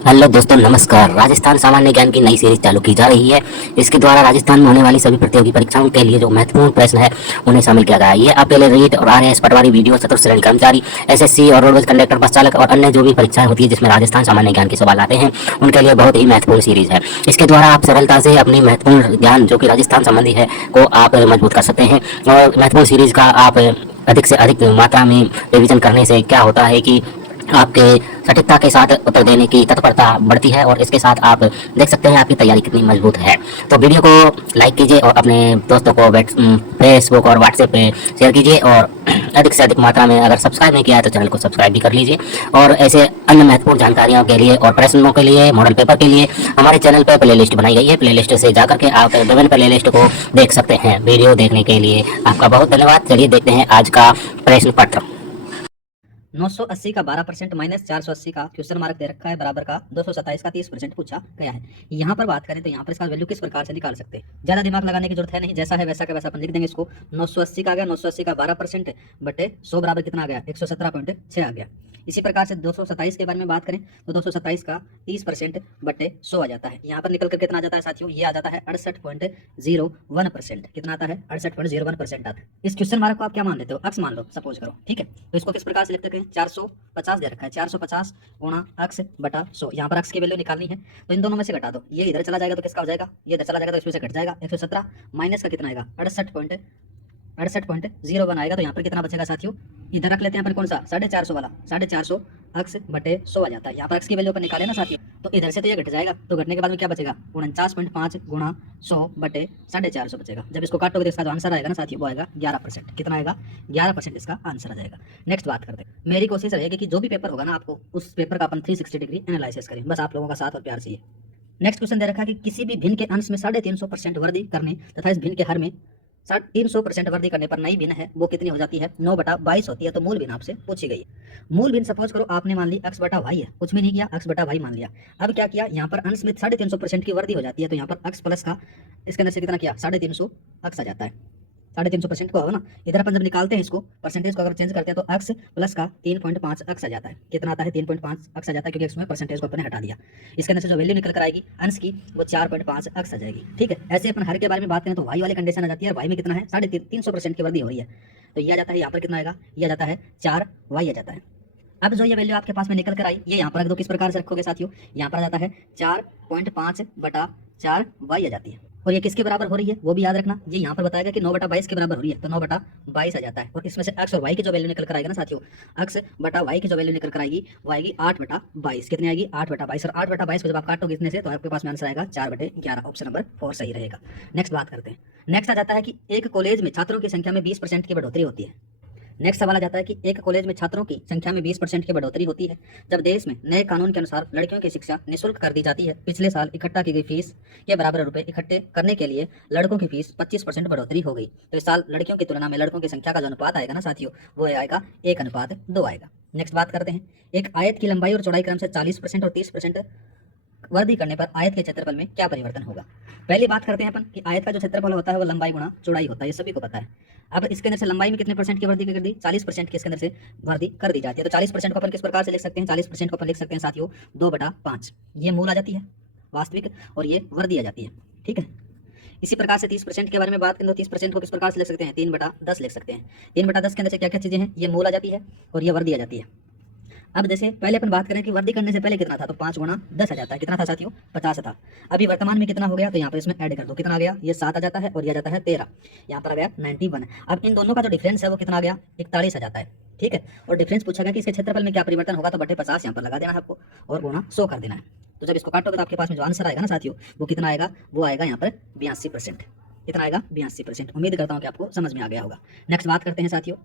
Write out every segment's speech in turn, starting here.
Hello दोस्तों, नमस्कार। राजस्थान सामान्य ज्ञान की नई सीरीज चालू की जा रही है। इसके द्वारा राजस्थान में होने वाली सभी प्रतियोगी परीक्षाओं के लिए जो महत्वपूर्ण प्रश्न है उन्हें शामिल किया गया है। ये आपके लिए रीट और आरएएस, पटवारी, वीडियो, चतुर्थ श्रेणी कर्मचारी, एसएससी और रोडवेज कंडक्टर, बस चालक और अन्य जो भी परीक्षाएं होती है जिसमें राजस्थान सामान्य ज्ञान के सवाल आते हैं उनके लिए बहुत ही महत्वपूर्ण सीरीज है। इसके द्वारा आप सरलता से अपनी महत्वपूर्ण ज्ञान जो कि राजस्थान संबंधी है को आप मजबूत कर सकते हैं। और महत्वपूर्ण सीरीज का आप अधिक से अधिक मात्रा में रिविजन करने से क्या होता है कि आपके सटीकता के साथ उत्तर देने की तत्परता बढ़ती है और इसके साथ आप देख सकते हैं आपकी तैयारी कितनी मजबूत है। तो वीडियो को लाइक कीजिए और अपने दोस्तों को फेसबुक और व्हाट्सएप पे शेयर कीजिए और अधिक से अधिक मात्रा में अगर सब्सक्राइब नहीं किया है तो चैनल को सब्सक्राइब भी कर लीजिए। और ऐसे अन्य महत्वपूर्ण जानकारियों के लिए और प्रश्नों के लिए, मॉडल पेपर के लिए हमारे चैनल पर प्ले लिस्ट बनाई गई है। प्ले लिस्ट से जाकर के आप विभिन्न प्ले लिस्ट को देख सकते हैं। वीडियो देखने के लिए आपका बहुत धन्यवाद। चलिए देखते हैं आज का प्रश्न पत्र। 980 का 12% माइनस 480 का क्वेश्चन मार्क दे रखा है बराबर का 227 का 30% पूछा गया है। यहाँ पर बात करें तो यहाँ पर इसका वैल्यू किस प्रकार से निकाल सकते हैं। ज़्यादा दिमाग लगाने की जरूरत है नहीं, जैसा है वैसा का वैसा अपन लिख देंगे इसको। 980 का आ गया, 980 का 12% बटे 100 बराबर कितना आ गया, 117.6 आ गया। इसी प्रकार से 227 के बारे में बात करें तो 227 का 30% बटे 100 आ जाता है। यहाँ पर निकल कर कितना आ जाता है साथियों, ये आ जाता है 68.01%। कितना आता है, 68.01% आता है। इस क्वेश्चन मार्क को आप क्या मान लेते हो, अक्स मान लो, सपोज करो, ठीक है। तो इसको किस प्रकार से लिखते हैं, 450 दे रखा है, 450 गुणा अक्स बटा 100। यहाँ पर अक्स की वैल्यू निकालनी है तो इन दोनों में से घटा दो। ये इधर चला जाएगा तो किसका हो जाएगा, ये इधर चला जाएगा तो इसमें से घट जाएगा। 117 माइनस का कितना आएगा, 68.01 आएगा। तो यहाँ पर कितना बचेगा साथियों, इधर रख लेते हैं अपन कौन सा, 450 वाला, 450 अक्स बटे 100 आ जाता है। यहाँ पर अक्स की वैल्यू अपन निकाले ना साथियों, तो इधर से तो ये घट जाएगा, तो घटने के बाद में क्या बचेगा, 49.5 गुणा 100 बटे 450 बचेगा। जब इसको काटोगे तो इसका जो आंसर आएगा ना साथियों वो आएगा 11%। कितना आएगा, 11% इसका आंसर आ जाएगा। नेक्स्ट बात करते हैं। मेरी कोशिश रहेगी कि जो भी पेपर होगा ना आपको उस पेपर का अपन 360 डिग्री एनालिसिस करें, बस आप लोगों का साथ और प्यार चाहिए। नेक्स्ट क्वेश्चन दे रखा है कि किसी भी भिन्न के अंश में 350% वृद्धि करने तथा इस भिन्न के हर में 300% वृद्धि करने पर नई भिन्न है वो कितनी हो जाती है, 9/22 होती है। तो मूल भिन्न आपसे पूछी गई है। मूल भिन्न सपोज करो आपने मान ली x बटा वाई है, कुछ भी नहीं किया, x बटा वाई मान लिया। अब क्या किया, यहाँ पर अंश में 350% की वृद्धि हो जाती है, तो यहाँ पर x प्लस का इसके अंदर से कितना किया, 350 x आ जाता है। 350% को होगा ना, इधर अपन जब निकालते हैं इसको परसेंटेज को अगर चेंज करते हैं तो x प्लस का 3.5 x आ जाता है। कितना आता है, 3.5 x आ जाता है, क्योंकि x में परसेंटेज को अपने हटा दिया। इसके अंदर से जो वैल्यू निकल कर आएगी अंश की वो 4.5 x आ जाएगी। ठीक है, ऐसे अपन हर के बारे में बात करें तो y वाली कंडीशन आ जाती है, y में कितना है, 350% की वृद्धि हो रही है। तो ये आ जाता है, यहाँ पर कितना आएगा, ये आ जाता है 4y आ जाता है। अब जो ये वैल्यू आपके पास में निकल कर आई, ये यहाँ पर रख दो। किस प्रकार से रखोगे साथियों, यहाँ पर आ जाता है 4.5 बटा 4y आ जाती है। और ये किसके बराबर हो रही है वो भी याद रखना, ये यहाँ पर बताएगा कि 9/22 के बराबर हो रही है, तो 9/22 आ जाता है। और इसमें से x और y की जो वैल्यू निकल कर आएगा ना साथियों, x बटा y की जो वैल्यू निकल कर आएगी वो आएगी 8/22। कितनी आएगी, 8/22। और 8/22 को जब आप काटोगे इतने से तो आपके पास में आंसर आएगा 4/11। ऑप्शन नंबर 4 सही रहेगा। नेक्स्ट बात करते हैं। नेक्स्ट आ जाता है कि एक कॉलेज में छात्रों की संख्या में 20% की बढ़ोतरी होती है। नेक्स्ट सवाल आ जाता है कि एक कॉलेज में छात्रों की संख्या में 20% की बढ़ोतरी होती है जब देश में नए कानून के अनुसार लड़कियों की शिक्षा निःशुल्क कर दी जाती है। पिछले साल इकट्ठा की गई फीस के बराबर रुपए इकट्ठे करने के लिए लड़कों की फीस 25% बढ़ोतरी हो गई। तो इस साल लड़कियों की तुलना में लड़कों की संख्या का जो अनुपात आएगा ना साथियों वो आएगा 1:2 आएगा। नेक्स्ट बात करते हैं। एक आयत की लंबाई और चौड़ाई क्रम से 40% और 30% वृद्धि करने पर आयत के क्षेत्रफल में क्या परिवर्तन होगा। पहले बात करते हैं अपन कि आयत का जो क्षेत्रफल होता है वो लंबाई गुणा चौड़ाई होता है, ये सभी को पता है। अब इसके अंदर से लंबाई में कितने परसेंट की वृद्धि कर दी, 40% की इसके अंदर से वृद्धि कर दी जाती है। तो 40% को अपन किस प्रकार से लिख सकते हैं, 40% को अपन लिख सकते हैं साथियों 2/5। ये मूल आ जाती है वास्तविक और ये वृद्धि आ जाती है। ठीक है, इसी प्रकार से 30% के बारे में बात करें तो 30% को किस प्रकार से लिख सकते हैं, 3/10 लिख सकते हैं। 3/10 के अंदर से क्या क्या चीजें हैं, ये मूल आ जाती है और ये वृद्धि आ जाती है। अब जैसे पहले अपन बात करें कि वृद्धि करने से पहले कितना था, तो 5 गुणा 10 आ जाता है। कितना था साथियों, 50 था। अभी वर्तमान में कितना हो गया, तो यहाँ पर इसमें ऐड कर दो, कितना आ गया, ये 7 आ जाता है और ये आ जाता है 13। यहाँ पर आ गया 91। अब इन दोनों का जो डिफरेंस है वो कितना आ गया, 41 आ जाता है। ठीक है, और डिफरेंस पूछा गया कि इसके क्षेत्रफल में क्या परिवर्तन होगा, तो बटे 50 यहाँ पर लगा देना है आपको और गुणा 100 कर देना है। तो जब इसको काटोगे तो आपके पास में जो आंसर आएगा ना साथियों वो कितना आएगा, वो आएगा यहाँ पर 82%। कितना आएगा, 82%। उम्मीद करता हूँ कि आपको समझ में आ गया होगा। नेक्स्ट बात करते हैं साथियों।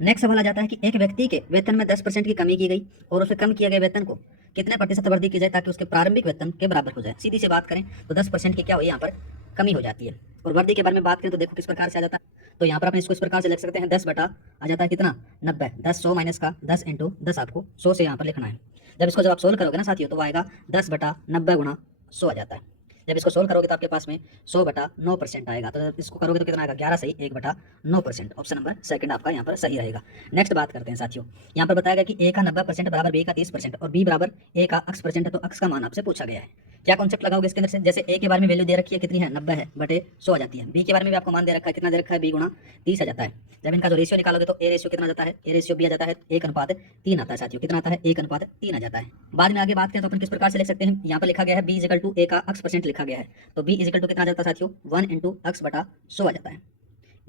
नेक्स्ट सवाल आ जाता है कि एक व्यक्ति के वेतन में 10% की कमी की गई और उसे कम किए गए वेतन को कितने प्रतिशत वृद्धि की जाए ताकि उसके प्रारंभिक वेतन के बराबर हो जाए। सीधी सी बात करें तो 10% की क्या हुई, यहाँ पर कमी हो जाती है। और वृद्धि के बारे में बात करें तो देखो किस प्रकार से आ जाता है। तो यहाँ पर अपन इसको इस प्रकार से लिख सकते हैं, 10 बटा आ जाता है कितना, 90। 10 100 माइनस का 10 इंटू 10 आपको 100 से यहाँ पर लिखना है। जब इसको जब आप सोल्व करोगे ना साथियों तो वो आएगा 10/90 गुणा 100 आ जाता है। जब इसको सोल्व करोगे तो आपके पास में 100/9% आएगा। तो जब इसको करोगे तो कितना आएगा, 11 सही 1/9%। ऑप्शन नंबर सेकंड आपका यहाँ पर सही रहेगा। नेक्स्ट बात करते हैं साथियों, यहाँ पर बताया गया कि ए का 90% बराबर बी का 30% और बी बराबर ए का x परसेंट है, तो x का मान आपसे पूछा गया है। क्या कॉन्सेप्ट लगाओगे इसके अंदर से, जैसे ए के बारे में वैल्यू दे रखी है कितनी है 90 है बटे 100 आ जाती है। बी के बारे में भी आपको मान दे रखा है, कितना दे रखा है, बी गुणा 30 आ जाता है। जब इनका जो रेशियो निकालोगे तो ए रेशियो कितना जाता है, ए रेशियो बी आ जाता है 1:3 आता है साथियों। कितना आता है, 1:3 आ जाता है। बाद में आगे बात करें तो अपन किस प्रकार से लिख सकते हैं, यहाँ पर लिखा गया है b = a का x% लिखा गया है, तो b = कितना आ जाता है साथियों, 1 × x/100 आ जाता है।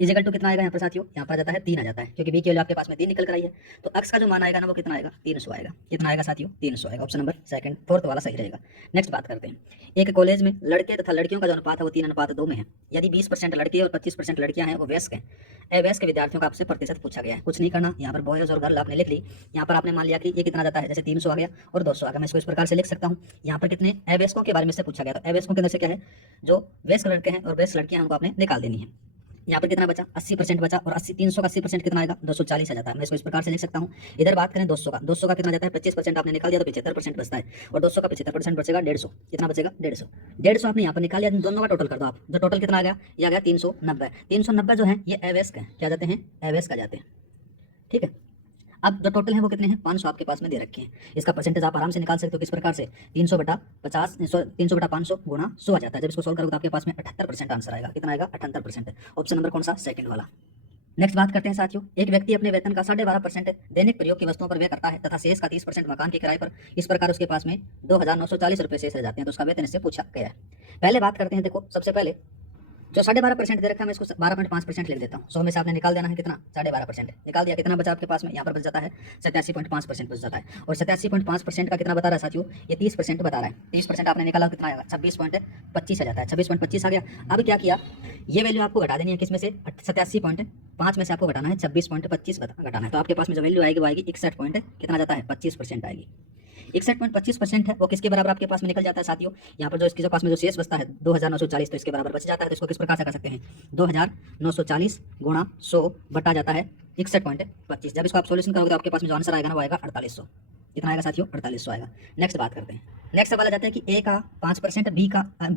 = कितना आएगा यहाँ पर साथियों, यहाँ पर जाता है 3 आ जाता है, क्योंकि b की वैल्यू आपके पास में 3 निकल कर आई है। तो x का जो मान आएगा ना वो कितना आएगा, 300 आएगा। कितना आएगा साथियों, 300 आएगा। ऑप्शन नंबर सेकंड फोर्थ वाला सही रहेगा। नेक्स्ट बात करते हैं, एक कॉलेज में लड़के तथा लड़कियों का जो अनुपात है वो 3:2 में है। यदि 20% लड़के और 25% लड़कियां हैं वो वयस्क हैं। अवयस्क विद्यार्थियों का आपसे प्रतिशत पूछा गया है। कुछ नहीं करना, यहाँ पर बॉयज और गर्ल आपने लिख ली। यहाँ पर आपने मान लिया कि ये कितना जाता है, जैसे 300 आ गया और 200 आ गया। मैं इसको इस प्रकार से लिख सकता हूँ। यहाँ पर कितने अवयस्कों के बारे में से पूछा गया, तो अवयस्कों के अंदर से क्या है, जो वयस्क लड़के हैं और वयस्क लड़कियां हैं उनको आपने निकाल देनी है। यहाँ पर कितना बचा, 80% बचा, और 300 का 80% कितना आएगा, 240 आ जाता है। मैं इसको इस प्रकार से लिख सकता हूँ। इधर बात करें 200 का कितना जाता है, 25% आपने निकाल दिया तो 75% बचता है, और 200 का 75% बचेगा 150। कितना बचेगा, 150 आपने यहाँ पर निकाल लिया। दोनों का टोटल कर दो आप, जो टोटल कितना आ गया, ये आ गया 390। 390 जो है ये अवयस्क है, क्या जाते हैं, अवयस्क आ जाते हैं। ठीक है, अब जो टोटल है वो कितने हैं, 500 आपके पास में दे रखे हैं। इसका परसेंटेज आप आराम से निकाल सकते हो किस प्रकार से, 300/500 गुणा 100 आ जाता है। जब इसको सोल्व करोगे तो आपके पास में 78% आंसर आएगा। कितना आएगा, 78%। ऑप्शन नंबर कौन सा, सेकंड वाला। नेक्स्ट बात करते हैं साथियों, एक व्यक्ति अपने वेतन का 12.5% दैनिक प्रयोग की वस्तुओं पर व्यय करता है तथा शेष का 30% मकान के किराए पर। इस प्रकार उसके पास में 2,940 रुपये शेष रह जाते हैं, तो उसका वेतन इससे पूछा गया है। पहले बात करते हैं, देखो सबसे पहले जो 12.5% दे रखा है मैं इसको 12.5% लिख देता हूँ। 100 में से आपने निकाल देना है कितना, 12.5% निकाल दिया। कितना बचा आपके पास में, यहाँ पर बच जाता है 87.5% बच जाता है। और 87.5% का कितना बता रहा है साथियों, ये 30% बता रहा है। 30% आपने निकाला कितना आएगा, 26.25 आ जाता है। 26.25 आ गया। अब क्या किया, ये वैल्यू आपको घटा देनी है किस में से, 87.5 में से आपको घटाना है 26.25 घटाना है। तो आपके पास में जो वैल्यू आएगी वो आएगी 61 कितना जाता है, 25% आएगी। 61.25% है वो किसके बराबर आपके पास में निकल जाता है साथियों, यहाँ पर जो इसके पास में जो शेष बचता है 2,940, तो इसके बराबर बच जाता है। तो इसको किस प्रकार से कर सकते हैं, 2,940 गुणा 100 बटा जाता है 61.25। जब इसको आप सोल्यूशन करोगे तो आपके पास में जो आंसर आएगा ना वो आएगा 4800। कितना आएगा साथियों, 4800 आएगा। नेक्स्ट बात करते हैं, नेक्स्ट सवाल आ जाता है कि ए का 5%, बी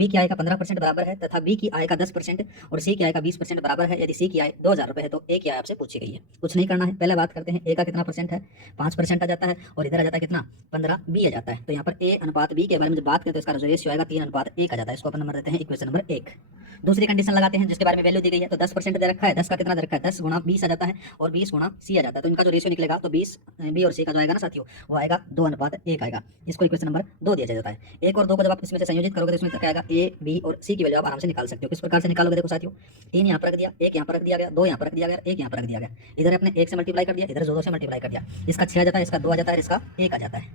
की आय का 15% बराबर है तथा बी की आय का 10% और सी की आय का 20% बराबर है। यदि सी की आय 2,000 रुपये है तो ए की आय आपसे पूछी गई है। कुछ नहीं करना है, पहले बात करते हैं ए का कितना परसेंट है, 5% आ जाता है, और इधर आ जाता है कितना, 15 बी आ जाता है। तो यहाँ पर ए अनुपात बी के बारे में जब बात करें तो इसका रेशियो आएगा 3:1 आ जाता है। इसको अपन नंबर देते हैं इक्वेशन नंबर 1। दूसरी कंडीशन लगाते हैं जिसके बारे में वैल्यू दी गई है, तो 10% दे रखा है, 10 का कितना दे रखा है, 10 गुणा 20 आ जाता है और 20 गुणा सी आ जाता है। तो इनका जो रेशियो निकलेगा तो 20 बी और सी का जो आएगा ना साथियों वो आएगा 2:1 आएगा। इसको इक्वेशन नंबर 2 दिया जाता है। 1 और 2 को जब आप इसमें से संयोजित करोगे तो इसमें क्या आएगा, ए बी और सी की वैल्यू आप आराम से निकाल सकते हो। किस प्रकार से निकालोगे, देखो साथियों, 3 यहाँ पर रख दिया, 1 यहाँ पर रख दिया गया, 2 यहाँ पर रख दिया गया, 1 यहाँ पर रख दिया गया। इधर आपने 1 से मल्टीप्लाई कर दिया, इधर 2 से मल्टीप्लाई कर दिया। इसका 6 आ जाता है, इसका 2 आ जाता है, इसका 1 आ जाता है।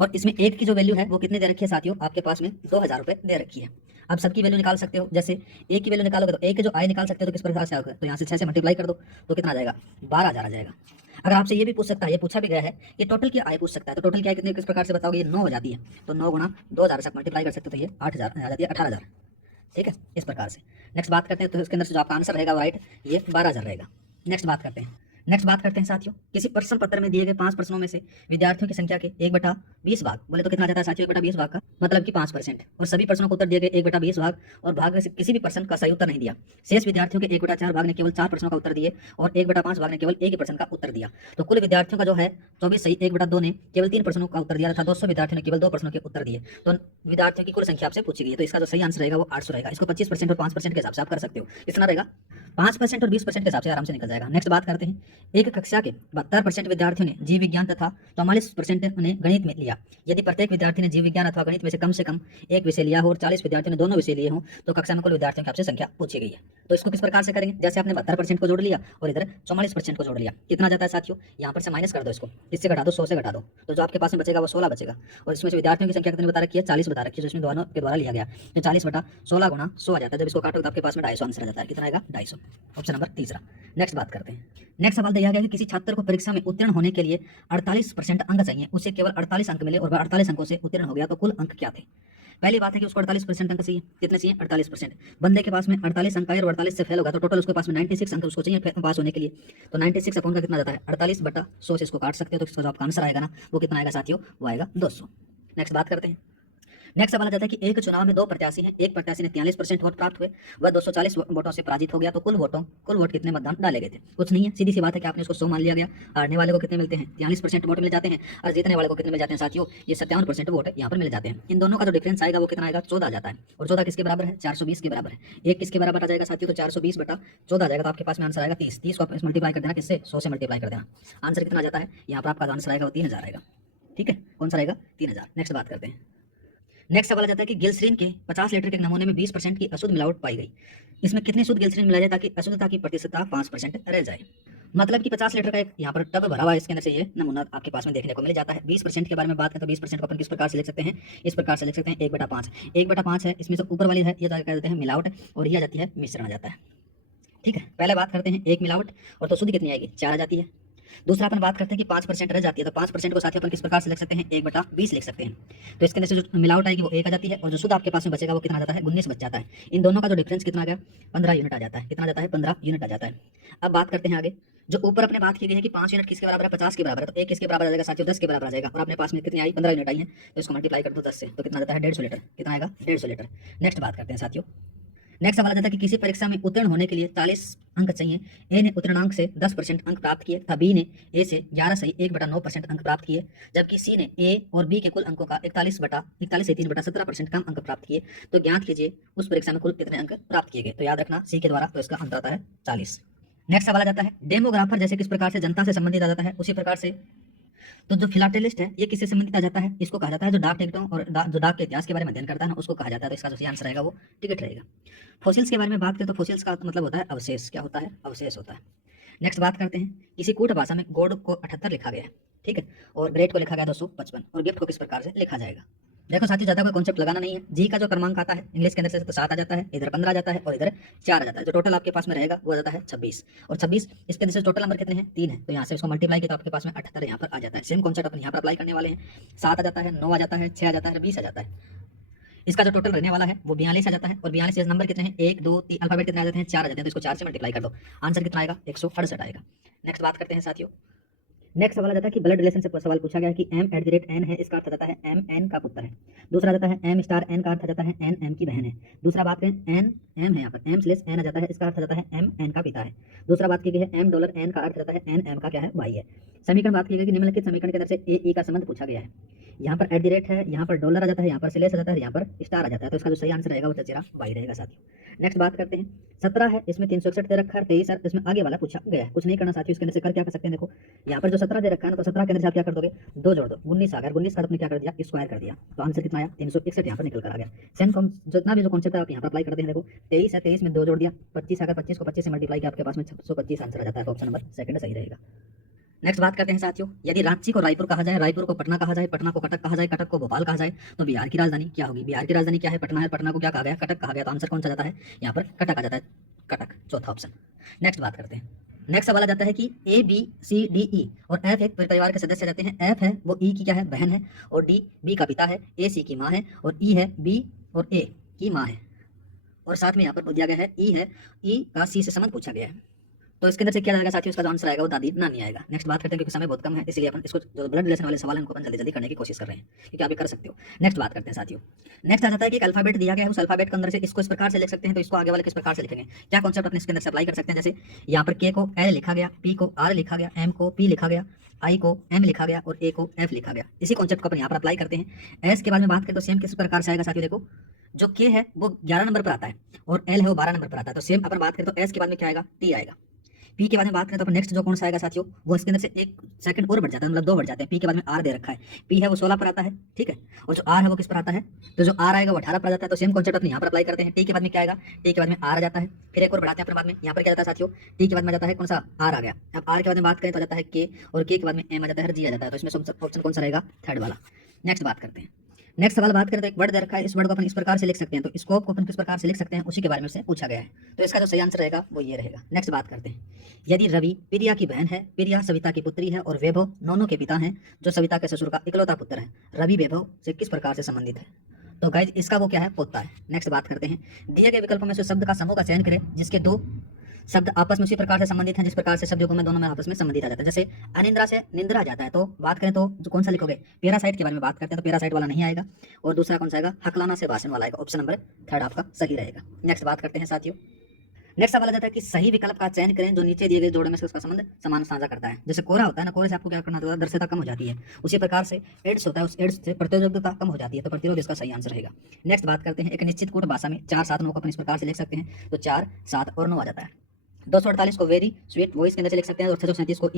और इसमें 1 की जो वैल्यू है वो कितनी दे रखी है साथियों, आपके पास में 2,000 रुपये दे रखी है। अब सबकी वैल्यू निकाल सकते हो, जैसे ए की वैल्यू निकालोगे तो ए के जो आय निकाल सकते हो तो किस प्रकार से आओगे, तो यहाँ से 6 से मल्टीप्लाई कर दो तो कितना आ जाएगा, 12,000 आ जाएगा। अगर आपसे ये भी पूछ सकता है, ये पूछा भी गया है कि टोटल की आय पूछ सकता है, तो टोटल की आय कितनी किस प्रकार से बताओगे, ये 9 हो जाती है, तो 9 गुणा 2,000 से मल्टीप्लाई कर सकते हो तो ये 8,000 आ जाती है, 18,000। ठीक है, इस प्रकार से। नेक्स्ट बात करते हैं, तो इसके अंदर से जो आपका आंसर रहेगा वो राइट ये 12,000 रहेगा। नेक्स्ट बात करते हैं साथियों, किसी प्रश्न पत्र में दिए गए 5 प्रश्नों में से विद्यार्थियों की संख्या के 1/20 भाग, बोले तो कितना आ जाता है साथियों, 1/20 भाग का मतलब कि 5%, और सभी प्रश्नों को उत्तर दिए गए 1/20 भाग, और भाग में से किसी भी प्रश्न का सही उत्तर नहीं दिया। शेष विद्यार्थियों के 1/4 भाग ने केवल 4 प्रश्नों का उत्तर दिए और 1/5 भाग ने केवल 1 ही प्रश्न का उत्तर दिया। तो कुल विद्यार्थियों का जो है 24 सही, 1/2 ने केवल 3 प्रश्नों का उत्तर दिया तथा 200 विद्यार्थियों ने केवल 2 प्रश्नों के उत्तर दिए। तो विद्यार्थियों की कुल संख्या आपसे पूछी गई है, तो इसका जो सही आंसर रहेगा वो 800 रहेगा। इसको 25% और 5% के हिसाब से आप कर सकते हो, इतना रहेगा। 5% और 20% के हिसाब से आराम से निकल जाएगा। नेक्स्ट बात करते हैं, एक कक्षा के 72% विद्यार्थियों ने जीव विज्ञान तथा 44% ने गणित में लिया। यदि प्रत्येक विद्यार्थी ने जीव विज्ञान अथवा गणित में से कम एक विषय लिया हो और 40 विद्यार्थियों ने दोनों विषय लिए हों तो कक्षा में कुल विद्यार्थियों की आपसे संख्या पूछी गई है। तो इसको किस प्रकार से करेंगे, जैसे आपने 72% को जोड़ लिया और इधर 44% को जोड़ लिया, कितना जाता है साथियों, यहाँ पर से माइनस कर दो, इसको इससे घटा दो, 100 से घटा दो, तो जो आपके पास में बचेगा वो 16 बचेगा। और इसमें से विद्यार्थियों की संख्या कितनी बता रखी है, 40 बता रखी है, जिसमें दोनों के द्वारा लिया गया, तो 40/16 गुणा 100 आ जाता है। जब इसको काटो तो आपके पास में 250 आंसर आ जाता है। कितना आएगा, 250। ऑप्शन नंबर तीसरा। नेक्स्ट बात करते हैं, नेक्स्ट सवाल दिया गया कि किसी छात्र को परीक्षा में उत्तीर्ण होने के लिए 48% अंक चाहिए, उसे केवल 48 अंक मिले और वह 48 अंकों से उत्तीर्ण हो गया, तो कुल अंक क्या थे। पहली बात है कि उसको 48% अंक चाहिए, कितने चाहिए, 48%। बंदे के पास में 48 अंक आए और 48 से फेल होगा तो टोटल उसके पास में 96 अंक उसको चाहिए पास होने के लिए। तो 96 अपॉन का कितना जाता है, 48/100 से इसको काट सकते हो, तो इसका जो आपका आंसर आएगा ना वो कितना आएगा साथियों, वो आएगा 200। नेक्स्ट बात करते हैं, नेक्स्ट सवाल आ जाता है कि एक चुनाव में दो प्रत्याशी हैं, एक प्रत्याशी ने 43% वोट प्राप्त हुए, वह 240 वोटों से पराजित हो गया, तो कुल वोट कितने मतदान डाले गए थे? कुछ नहीं है, सीधी सी बात है कि आपने इसको 100 मान लिया गया। हारने वाले को कितने मिलते हैं? 43% वोट मिल जाते हैं, और जीतने वाले को कितने मिल जाते हैं साथियों? ये 57% वोट यहाँ पर मिल जाते हैं। इन दोनों का जो डिफरेंस आएगा वो कितना आएगा? 14 आ जाता है। और 14 किसके बराबर है? 420 के बराबर है। एक किसके बराबर आ जाएगा साथियों? तो 420 बटा 14 आ जाएगा, तो आपके पास में आंसर आएगा 30। 30 को मल्टीप्लाई कर देना किससे? 100 से मल्टीप्लाई कर देना। आंसर कितना आ जाता है? यहाँ पर आपका आंसर आएगा वो 3000 आएगा। ठीक है, कौन सा रहेगा? 3000। नेक्स्ट बात करते हैं। नेक्स्ट सवाल आ जाता है कि ग्लिसरीन के 50 लीटर के नमूने में 20% की अशुद्ध मिलावट पाई गई। इसमें कितनी शुद्ध ग्लिसरीन मिलाई जाए ताकि अशुद्धता की प्रतिशतता 5% रह जाए? मतलब कि 50 लीटर का एक यहाँ पर टब भरा हुआ है, इसके अंदर से ये नमूना आपके पास में देखने को मिल जाता है। 20% के बारे में बात करें तो 20% को अपन किस प्रकार से लिख सकते हैं? इस प्रकार से लिख सकते हैं 1/5। 1/5 है, इसमें से ऊपर वाली है ये क्या देते हैं? मिलावट, और ये आ जाती है मिश्रण आ जाता है। ठीक है, पहले बात करते हैं एक मिलावट, और तो शुद्ध कितनी आएगी? 4 आ जाती है। दूसरा अपन बात करते हैं कि 5% रह जाती है, तो 5% को साथ ही अपन किस प्रकार से लिख सकते हैं? 1/20 लिख सकते हैं। तो इसके अंदर से जो मिलावट आएगी वो 1 आ जाती है, और जो शुद्ध आपके पास में बचेगा वो कितना आ जाता है? 19 बच जाता है। इन दोनों का जो डिफरेंस कितना आ गया? 15 यूनिट आ जाता है। कितना आ जाता है? 15 यूनिट आ जाता है। अब बात करते हैं आगे। जो ऊपर अपने बात की गई है कि 5 यूनिट किसके बराबर है? 50 के बराबर है, तो एक किसके बराबर आ जाएगा साथियों? 10 के बराबर आ जाएगा। और अपने पास में कितनी आई? 15 यूनिट आई है, तो इसको मल्टीप्लाई कर दो 10 से, तो कितना आ जाता है? 150 लीटर। कितना आएगा? 150 लीटर। नेक्स्ट बात करते हैं साथियों। नेक्स्ट सवाल आ जाता है कि किसी परीक्षा में उत्तीर्ण होने के लिए 40 अंक चाहिए। ए ने उत्तीर्णांक से 10% अंक प्राप्त किए तथा बी ने ए से 11 सही 1/9% अंक प्राप्त किए, जबकि सी ने ए और बी के कुल अंकों का 41 से 3/17% कम अंक प्राप्त किए। तो ज्ञात कीजिए उस परीक्षा में कुल कितने अंक प्राप्त किए गए? तो याद रखना सी के द्वारा, तो इसका आंसर आता है 40। नेक्स्ट सवाल आ जाता है डेमोग्राफर जैसे किस प्रकार से जनता से संबंधित आ जाता है, उसी प्रकार से तो जो फिलाटेलिस्ट है ये किससे संबंधित आ जाता है? इसको कहा जाता है जो डाक टिकटों और जो डाक के इतिहास के बारे में अध्ययन करता है ना, उसको कहा जाता है। तो इसका जो सही आंसर रहेगा वो टिकट रहेगा। फॉसिल्स के बारे में बात करें तो फॉसिल्स का मतलब होता है अवशेष। क्या होता है? अवशेष होता है। नेक्स्ट बात करते हैं, किसी कूट भाषा में गॉड को 78 लिखा गया है, ठीक है, और ग्रेट को लिखा गया 255, और गिफ्ट को किस प्रकार से लिखा जाएगा? देखो साथियों, ज्यादा कोई कॉन्सेप्ट लगाना नहीं है। जी का जो क्रमांक आता है इंग्लिश के अंदर से तो 7 आ जाता है, इधर 15 आ जाता है, और इधर 4 आ जाता है। जो टोटल आपके पास में रहेगा वो आ जाता है 26, और 26 इसके अंदर से टोटल नंबर कितने हैं? 3 है, तो यहाँ से इसको मल्टीप्लाई किया तो आपके पास में 78 यहाँ पर आ जाता है। सेम कॉन्सेप्ट अपन यहाँ पर अप्लाई करने वाले हैं। 7 आ जाता है, 9 आ जाता है, 6 आ जाता है, 20 आ जाता है। इसका जो टोटल रहने वाला है वो 42 आ जाता है, और 42 नंबर कितने हैं? 1 2 3 अल्फाबेट कितने आ जाते हैं? 4 आ जाते हैं, तो इसको 4 से मल्टीप्लाई कर दो। आंसर कितना आएगा? 168 आएगा। नेक्स्ट बात करते हैं साथियों। नेक्स्ट सवाल आ जाता है कि ब्लड रिलेशन से सवाल पूछा गया है कि m@n है, इसका अर्थ आ जाता है m n का पुत्र है। दूसरा आ जाता है m*n का अर्थ आ जाता है n m की बहन है। दूसरा बात करें n m है, यहाँ पर m/n आ जाता है, इसका अर्थ आ जाता है m n का पिता है। दूसरा बात की गई है $n का अर्थ आ जाता है n m का क्या है? भाई है। समीकरण बात की गई कि निम्नलिखित समीकरण के अंदर से a e का संबंध पूछा गया है। यहाँ पर @ है, यहाँ पर डॉलर आ जाता है, यहाँ पर स्लेश आ जाता है, यहाँ पर स्टार आ जाता है, तो इसका जो सही आंसर रहेगा वो चचेरा भाई रहेगा साथियों। नेक्स्ट बात करते हैं। 17 है, इसमें 361 दे रखा है, 23 है, इसमें आगे वाला पूछा गया है। कुछ नहीं करना साथियों, इसके अंदर से कर क्या कर सकते हैं? देखो यहाँ पर जो 17 दे रखा है ना, तो 17 के अंदर से आप क्या कर दोगे? 2 जोड़ दो, 19 आ गया। 19 का आपने क्या कर दिया? स्क्वायर कर दिया, तो आंसर कितना आया? 361 यहाँ पर निकल कर आ गया। सेम जितना भी जो कॉन्सेप्ट है आप यहाँ पर अप्लाई करते हैं। देखो 23 है, 23 में 2 जोड़ दिया, 25 अगर 25 को 25 से मल्टीप्लाई किया आपके पास में 625 आंसर आ जाता है। ऑप्शन नंबर सेकंड सही रहेगा। नेक्स्ट बात करते हैं साथियों, यदि रांची को रायपुर कहा जाए, रायपुर को पटना कहा जाए, पटना को कटक कहा जाए, कटक को भोपाल कहा जाए, तो बिहार की राजधानी क्या होगी? बिहार की राजधानी क्या है? पटना है, पटना को क्या कहा गया? कटक कहा गया, तो आंसर कौन सा जाता है? यहाँ पर कटक आ जाता है, कटक, चौथा ऑप्शन। नेक्स्ट बात करते हैं। नेक्स्ट सवाल आ जाता है कि A B C D E और F एक परिवार के सदस्य रहते हैं। F है वो E की क्या है? बहन है, और D B का पिता है, A C की माँ है, और E है B और A की माँ है, और साथ में यहाँ पर दिया गया है E है, E का C से संबंध पूछा गया है। तो इसके अंदर से क्या जाएगा साथियों? इसका जो आंसर आएगा वो दादी नानी आएगा। नेक्स्ट बात करते हैं, क्योंकि समय बहुत कम है, इसलिए अपन इसको जो ब्लड रिलेशन वाले सवाल है उनको अपन जल्दी जल्दी करने की कोशिश कर रहे हैं, क्योंकि आप ये कर सकते हो। नेक्स्ट बात करते हैं साथियों। नेक्स्ट आ जाता है कि एक अल्फाबेट दिया गया है, उस अल्फाबेट के अंदर से इसको इस प्रकार से लिख सकते हैं, तो इसको आगे वाले किस प्रकार से लिखेंगे? क्या कॉन्सेप्ट अपने इसके अंदर से अप्लाई कर सकते हैं? जैसे यहाँ पर K को L लिखा गया, P को R लिखा गया, M को P लिखा गया, I को M लिखा गया, और A को F लिखा गया। इसी कॉन्सेप्ट को अपन यहाँ पर अप्लाई करते हैं। S के बारे में बात करें तो सेम किस प्रकार से आएगा साथियों? देखो जो K है वो 11 नंबर पर आता है, और L है वो 12 नंबर पर आता है, तो सेम अपन बात करें तो S के बाद में क्या आएगा? T आएगा। पी के बाद में बात करें तो नेक्स्ट जो कौन सा आएगा साथियों? वो इसके अंदर से 1 सेकंड और बढ़ जाता है, मतलब 2 बढ़ जाते हैं। पी के बाद में आर दे रखा है, पी है वो 16 पर आता है, ठीक है, और जो आर है वो किस पर आता है? तो जो आर आएगा वो 18 पर आ जाता है। तो सेम कॉन्सेप्ट अपने यहाँ पर अप्लाई करते हैं। टी के बाद में क्या आएगा? टी के बाद में आर आ जाता है, फिर एक और बढ़ाते हैं अपने बाद में। यहाँ पर क्या जाता है साथियों? टी के बाद में जाता है कौन सा? आर आ गया। अब आर के बाद में बात करें तो जाता है के, और के बाद में एम आ जाता है, जी आ जाता है। तो इसमें ऑप्शन कौन सा रहेगा? थर्ड वाला। नेक्स्ट बात करते हैं। नेक्स्ट सवाल बात करें तो एक वर्ड दे रखा है, इस वर्ड को अपन इस प्रकार से लिख सकते हैं, तो स्कोप को अपन किस प्रकार से लिख सकते हैं उसी के बारे में से पूछा गया है। तो इसका जो सही आंसर रहेगा वो ये रहेगा। नेक्स्ट बात करते हैं। यदि रवि प्रिया की बहन है, प्रिया सविता की पुत्री है, और वैभव नोनों के पिता हैं, जो सविता के ससुर का इकलौता पुत्र है, रवि वैभव से किस प्रकार से संबंधित है? तो गाइज इसका वो क्या है? पोता है। नेक्स्ट बात करते हैं। दिए गए विकल्पों में से शब्द का समूह का चयन करें जिसके 2 शब्द आपस में उसी प्रकार से संबंधित हैं जिस प्रकार से शब्द युग्म में दोनों में आपस में संबंधित आ जाता है। जैसे अनिद्रा से निंद्रा आ जाता है, तो बात करें तो जो कौन सा लिखोगे, पैरासाइट के बारे में बात करते हैं तो पैरासाइट वाला नहीं आएगा। और दूसरा कौन सा आएगा, हकलाना से भाषण वाला आएगा। ऑप्शन नंबर 3 आपका सही रहेगा। नेक्स्ट बात करते हैं साथियों। नेक्स्ट सवाल आ जाता है कि सही विकल्प का चयन करें जो नीचे दिए गए जोड़े में से उसका संबंध समान साझा करता है। जैसे कोरा होता है ना, कोरे से आपको क्या करना होता है, दृश्यता कम हो जाती है। उसी प्रकार से एड्स होता है, उस एड्स से प्रतिरोधकता कम हो जाती है, तो प्रतिरोध इसका सही आंसर रहेगा। नेक्स्ट बात करते हैं, एक निश्चित कूट भाषा में 4 7 9 को अपन इस प्रकार से लिख सकते हैं, तो 4 7 और 9 आ जाता है। 248 को वेरी स्वीट वॉइस के अंदर से लिख सकते हैं, और 637 को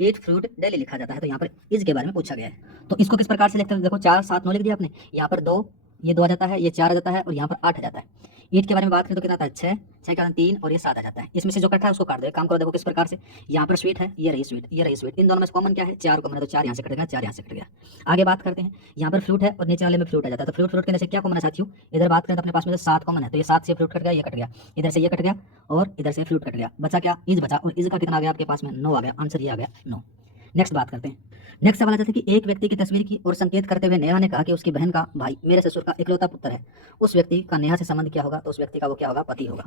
ईट फ्रूट डेली लिखा जाता है। तो यहाँ पर इज के बारे में पूछा गया है, तो इसको किस प्रकार से लिखते हैं, देखो 4 7 9 लिख दिया आपने, यहाँ पर 2 ये 2 आ जाता है, ये 4 आ जाता है, और यहाँ पर 8 आ जाता है। ईट के बारे में बात करें तो कितना आता है, 6 6 के बाद 3 और ये 7 आ जाता है। इसमें से जो कटा है उसको काट दो। एक काम करो, देखो किस प्रकार से, यहाँ पर स्वीट है, ये रही स्वीट, ये रही स्वीट, इन दोनों में कॉमन क्या है, 4 कॉमन है, तो 4 यहाँ से कट गया, 4 यहाँ से कट गया। आगे बात करते हैं, यहाँ पर फ्रूट है और नीचे वाले में फ्रूट आ जाता है, तो फ्रूट फ्रूट के अंदर से क्या कॉमन है साथियों, इधर बात करें तो अपने पास में 7 कॉमन है, तो ये 7 से फ्रूट कट गया, ये कट गया, इधर से ये कट गया और इधर से फ्रूट कट गया, बचा क्या, इज बचा, और इज का कितना आ गया आपके पास में, 9 आ गया। आंसर ये आ गया 9। नेक्स्ट बात करते हैं। नेक्स्ट सवाल आता है कि एक व्यक्ति की तस्वीर की और संकेत करते हुए नेहा ने कहा कि उसकी बहन का भाई मेरे ससुर का इकलौता पुत्र है। उस व्यक्ति का नेहा से संबंध क्या होगा, तो उस व्यक्ति का वो क्या होगा, पति होगा।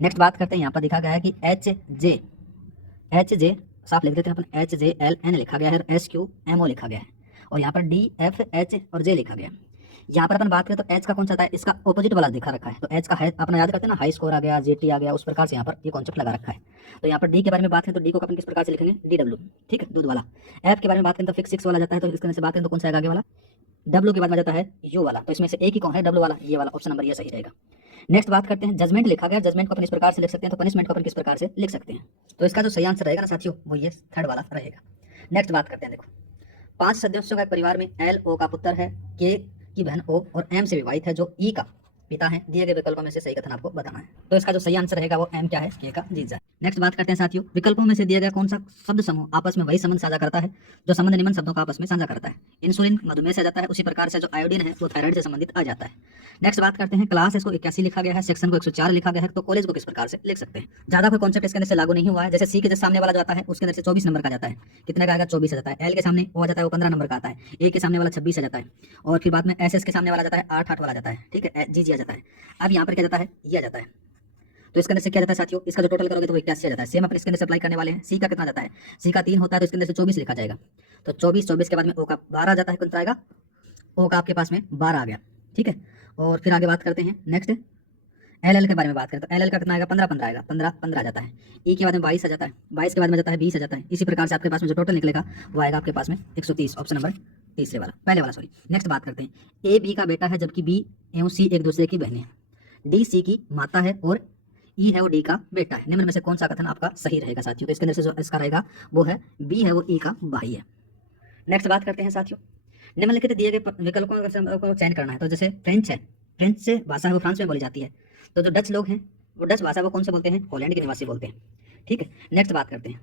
नेक्स्ट बात करते हैं, यहाँ पर दिखा गया है कि एच जे साफ लिख देते हैं अपन, HJLN लिखा गया है, SQMO लिखा गया है, और यहाँ पर DFH और J लिखा गया है। यहाँ पर अपन बात करें तो एच का कौन सा आता है, इसका ऑपोजिट वाला दिखा रखा है, तो एच का है अपना याद करते हैं ना, हाई स्कोर आ गया, GT आ गया, उस प्रकार से यहाँ पर ये कॉन्सेप्ट लगा रखा है। तो यहाँ पर डी के बारे में बात करें तो डी को अपन किस प्रकार से लिखेंगे, DW, ठीक है, दूध वाला। एफ के बारे में बात करें तो फिक्स 6 वाला जाता है, तो इसके अंदर से बात करें तो कौन सा आगे वाला, डब्ल्यू के बाद में जाता है यू वाला, तो इसमें से एक ही कौन है, डब्ल्यू वाला, ये वाला। ऑप्शन नंबर ये सही रहेगा। नेक्स्ट बात करते हैं, जजमेंट लिखा गया, जजमेंट को अपन इस प्रकार से लिख सकते हैं, तो पनिशमेंट को अपन किस प्रकार से लिख सकते हैं, तो इसका जो सही आंसर रहेगा ना साथियों, वो ये 3rd वाला रहेगा। नेक्स्ट बात करते हैं, देखो 5 सदस्यों का एक परिवार में LO का पुत्र है, K की बहन O और M से विवाहित है जो E का पिता है। दिए गए विकल्पों में से सही कथन आपको बताना है, तो इसका जो सही आंसर रहेगा वो M क्या है, K का जीजा। नेक्स्ट बात करते हैं साथियों, विकल्पों में से दिया गया कौन सा शब्द समूह आपस में वही संबंध साझा करता है जो संबंध निम्न शब्दों का आपस में साझा करता है। इंसुलिन मधुमेह से आ जाता है, उसी प्रकार से जो आयोडीन है वो थायराइड से संबंधित आ जाता है। नेक्स्ट बात करते हैं, क्लास इसको 81 लिखा गया है, सेक्शन को 104 लिखा गया है, तो कॉलेज को किस प्रकार से लिख सकते हैं। ज्यादा कोई कॉन्सेप्ट इसके अंदर से लागू नहीं हुआ है। जैसे सी के जो सामने वाला जो आता है उसके अंदर से 24 नंबर का जाता है, कितने का आएगा, 24 आ जाता है। एल के सामने वो आ जाता है, वो 15 नंबर का आता है। ए के सामने वाला 26 आ जाता है, और फिर बाद में एस के सामने वाला जाता है 8 8 वाला जाता है, ठीक है, जी आ जाता है। अब यहाँ पर क्या जाता है, ये आ जाता है, तो इसके अंदर से क्या जाता है साथियों, इसका जो टोटल करोगे तो 81 आ जाता है। सेम अपन इसके अंदर से अप्लाई करने वाले हैं। सी का कितना जाता है, सी का 3 होता है, तो इसके अंदर से 24 लिखा जाएगा, तो 24 के बाद में ओ का 12 आ जाता है, कितना आएगा, ओ का आपके पास में 12 आ गया, ठीक है। और फिर आगे बात करते हैं, नेक्स्ट एल के बारे में बात करें तो एल का कितना आएगा, 15 आएगा, 15 आ जाता है। ई के बाद में 22 आ जाता है, 22 के बाद में जाता है 20 आ जाता है। इसी प्रकार से आपके पास में जो टोटल निकलेगा वो आएगा आपके पास में 130। ऑप्शन नंबर तीसरे वाला, पहले वाला सॉरी। नेक्स्ट बात करते हैं, ए बी का बेटा है जबकि बी एवं सी एक दूसरे की बहनें हैं। डी सी की माता है और ई है वो डी का बेटा है। निम्न में से कौन सा कथन आपका सही रहेगा साथियों, तो इसके अंदर से जो इसका रहेगा वो है बी है वो ई का भाई है। नेक्स्ट बात करते हैं साथियों, निम्नलिखित दिए गए विकल्पों को चयन करना है। तो जैसे फ्रेंच है, फ्रेंच से भाषा है वो फ्रांस में बोली जाती है, तो जो डच लोग हैं वो डच भाषा वो कौन से बोलते हैं, हॉलैंड के निवासी बोलते हैं, ठीक है। नेक्स्ट बात करते हैं,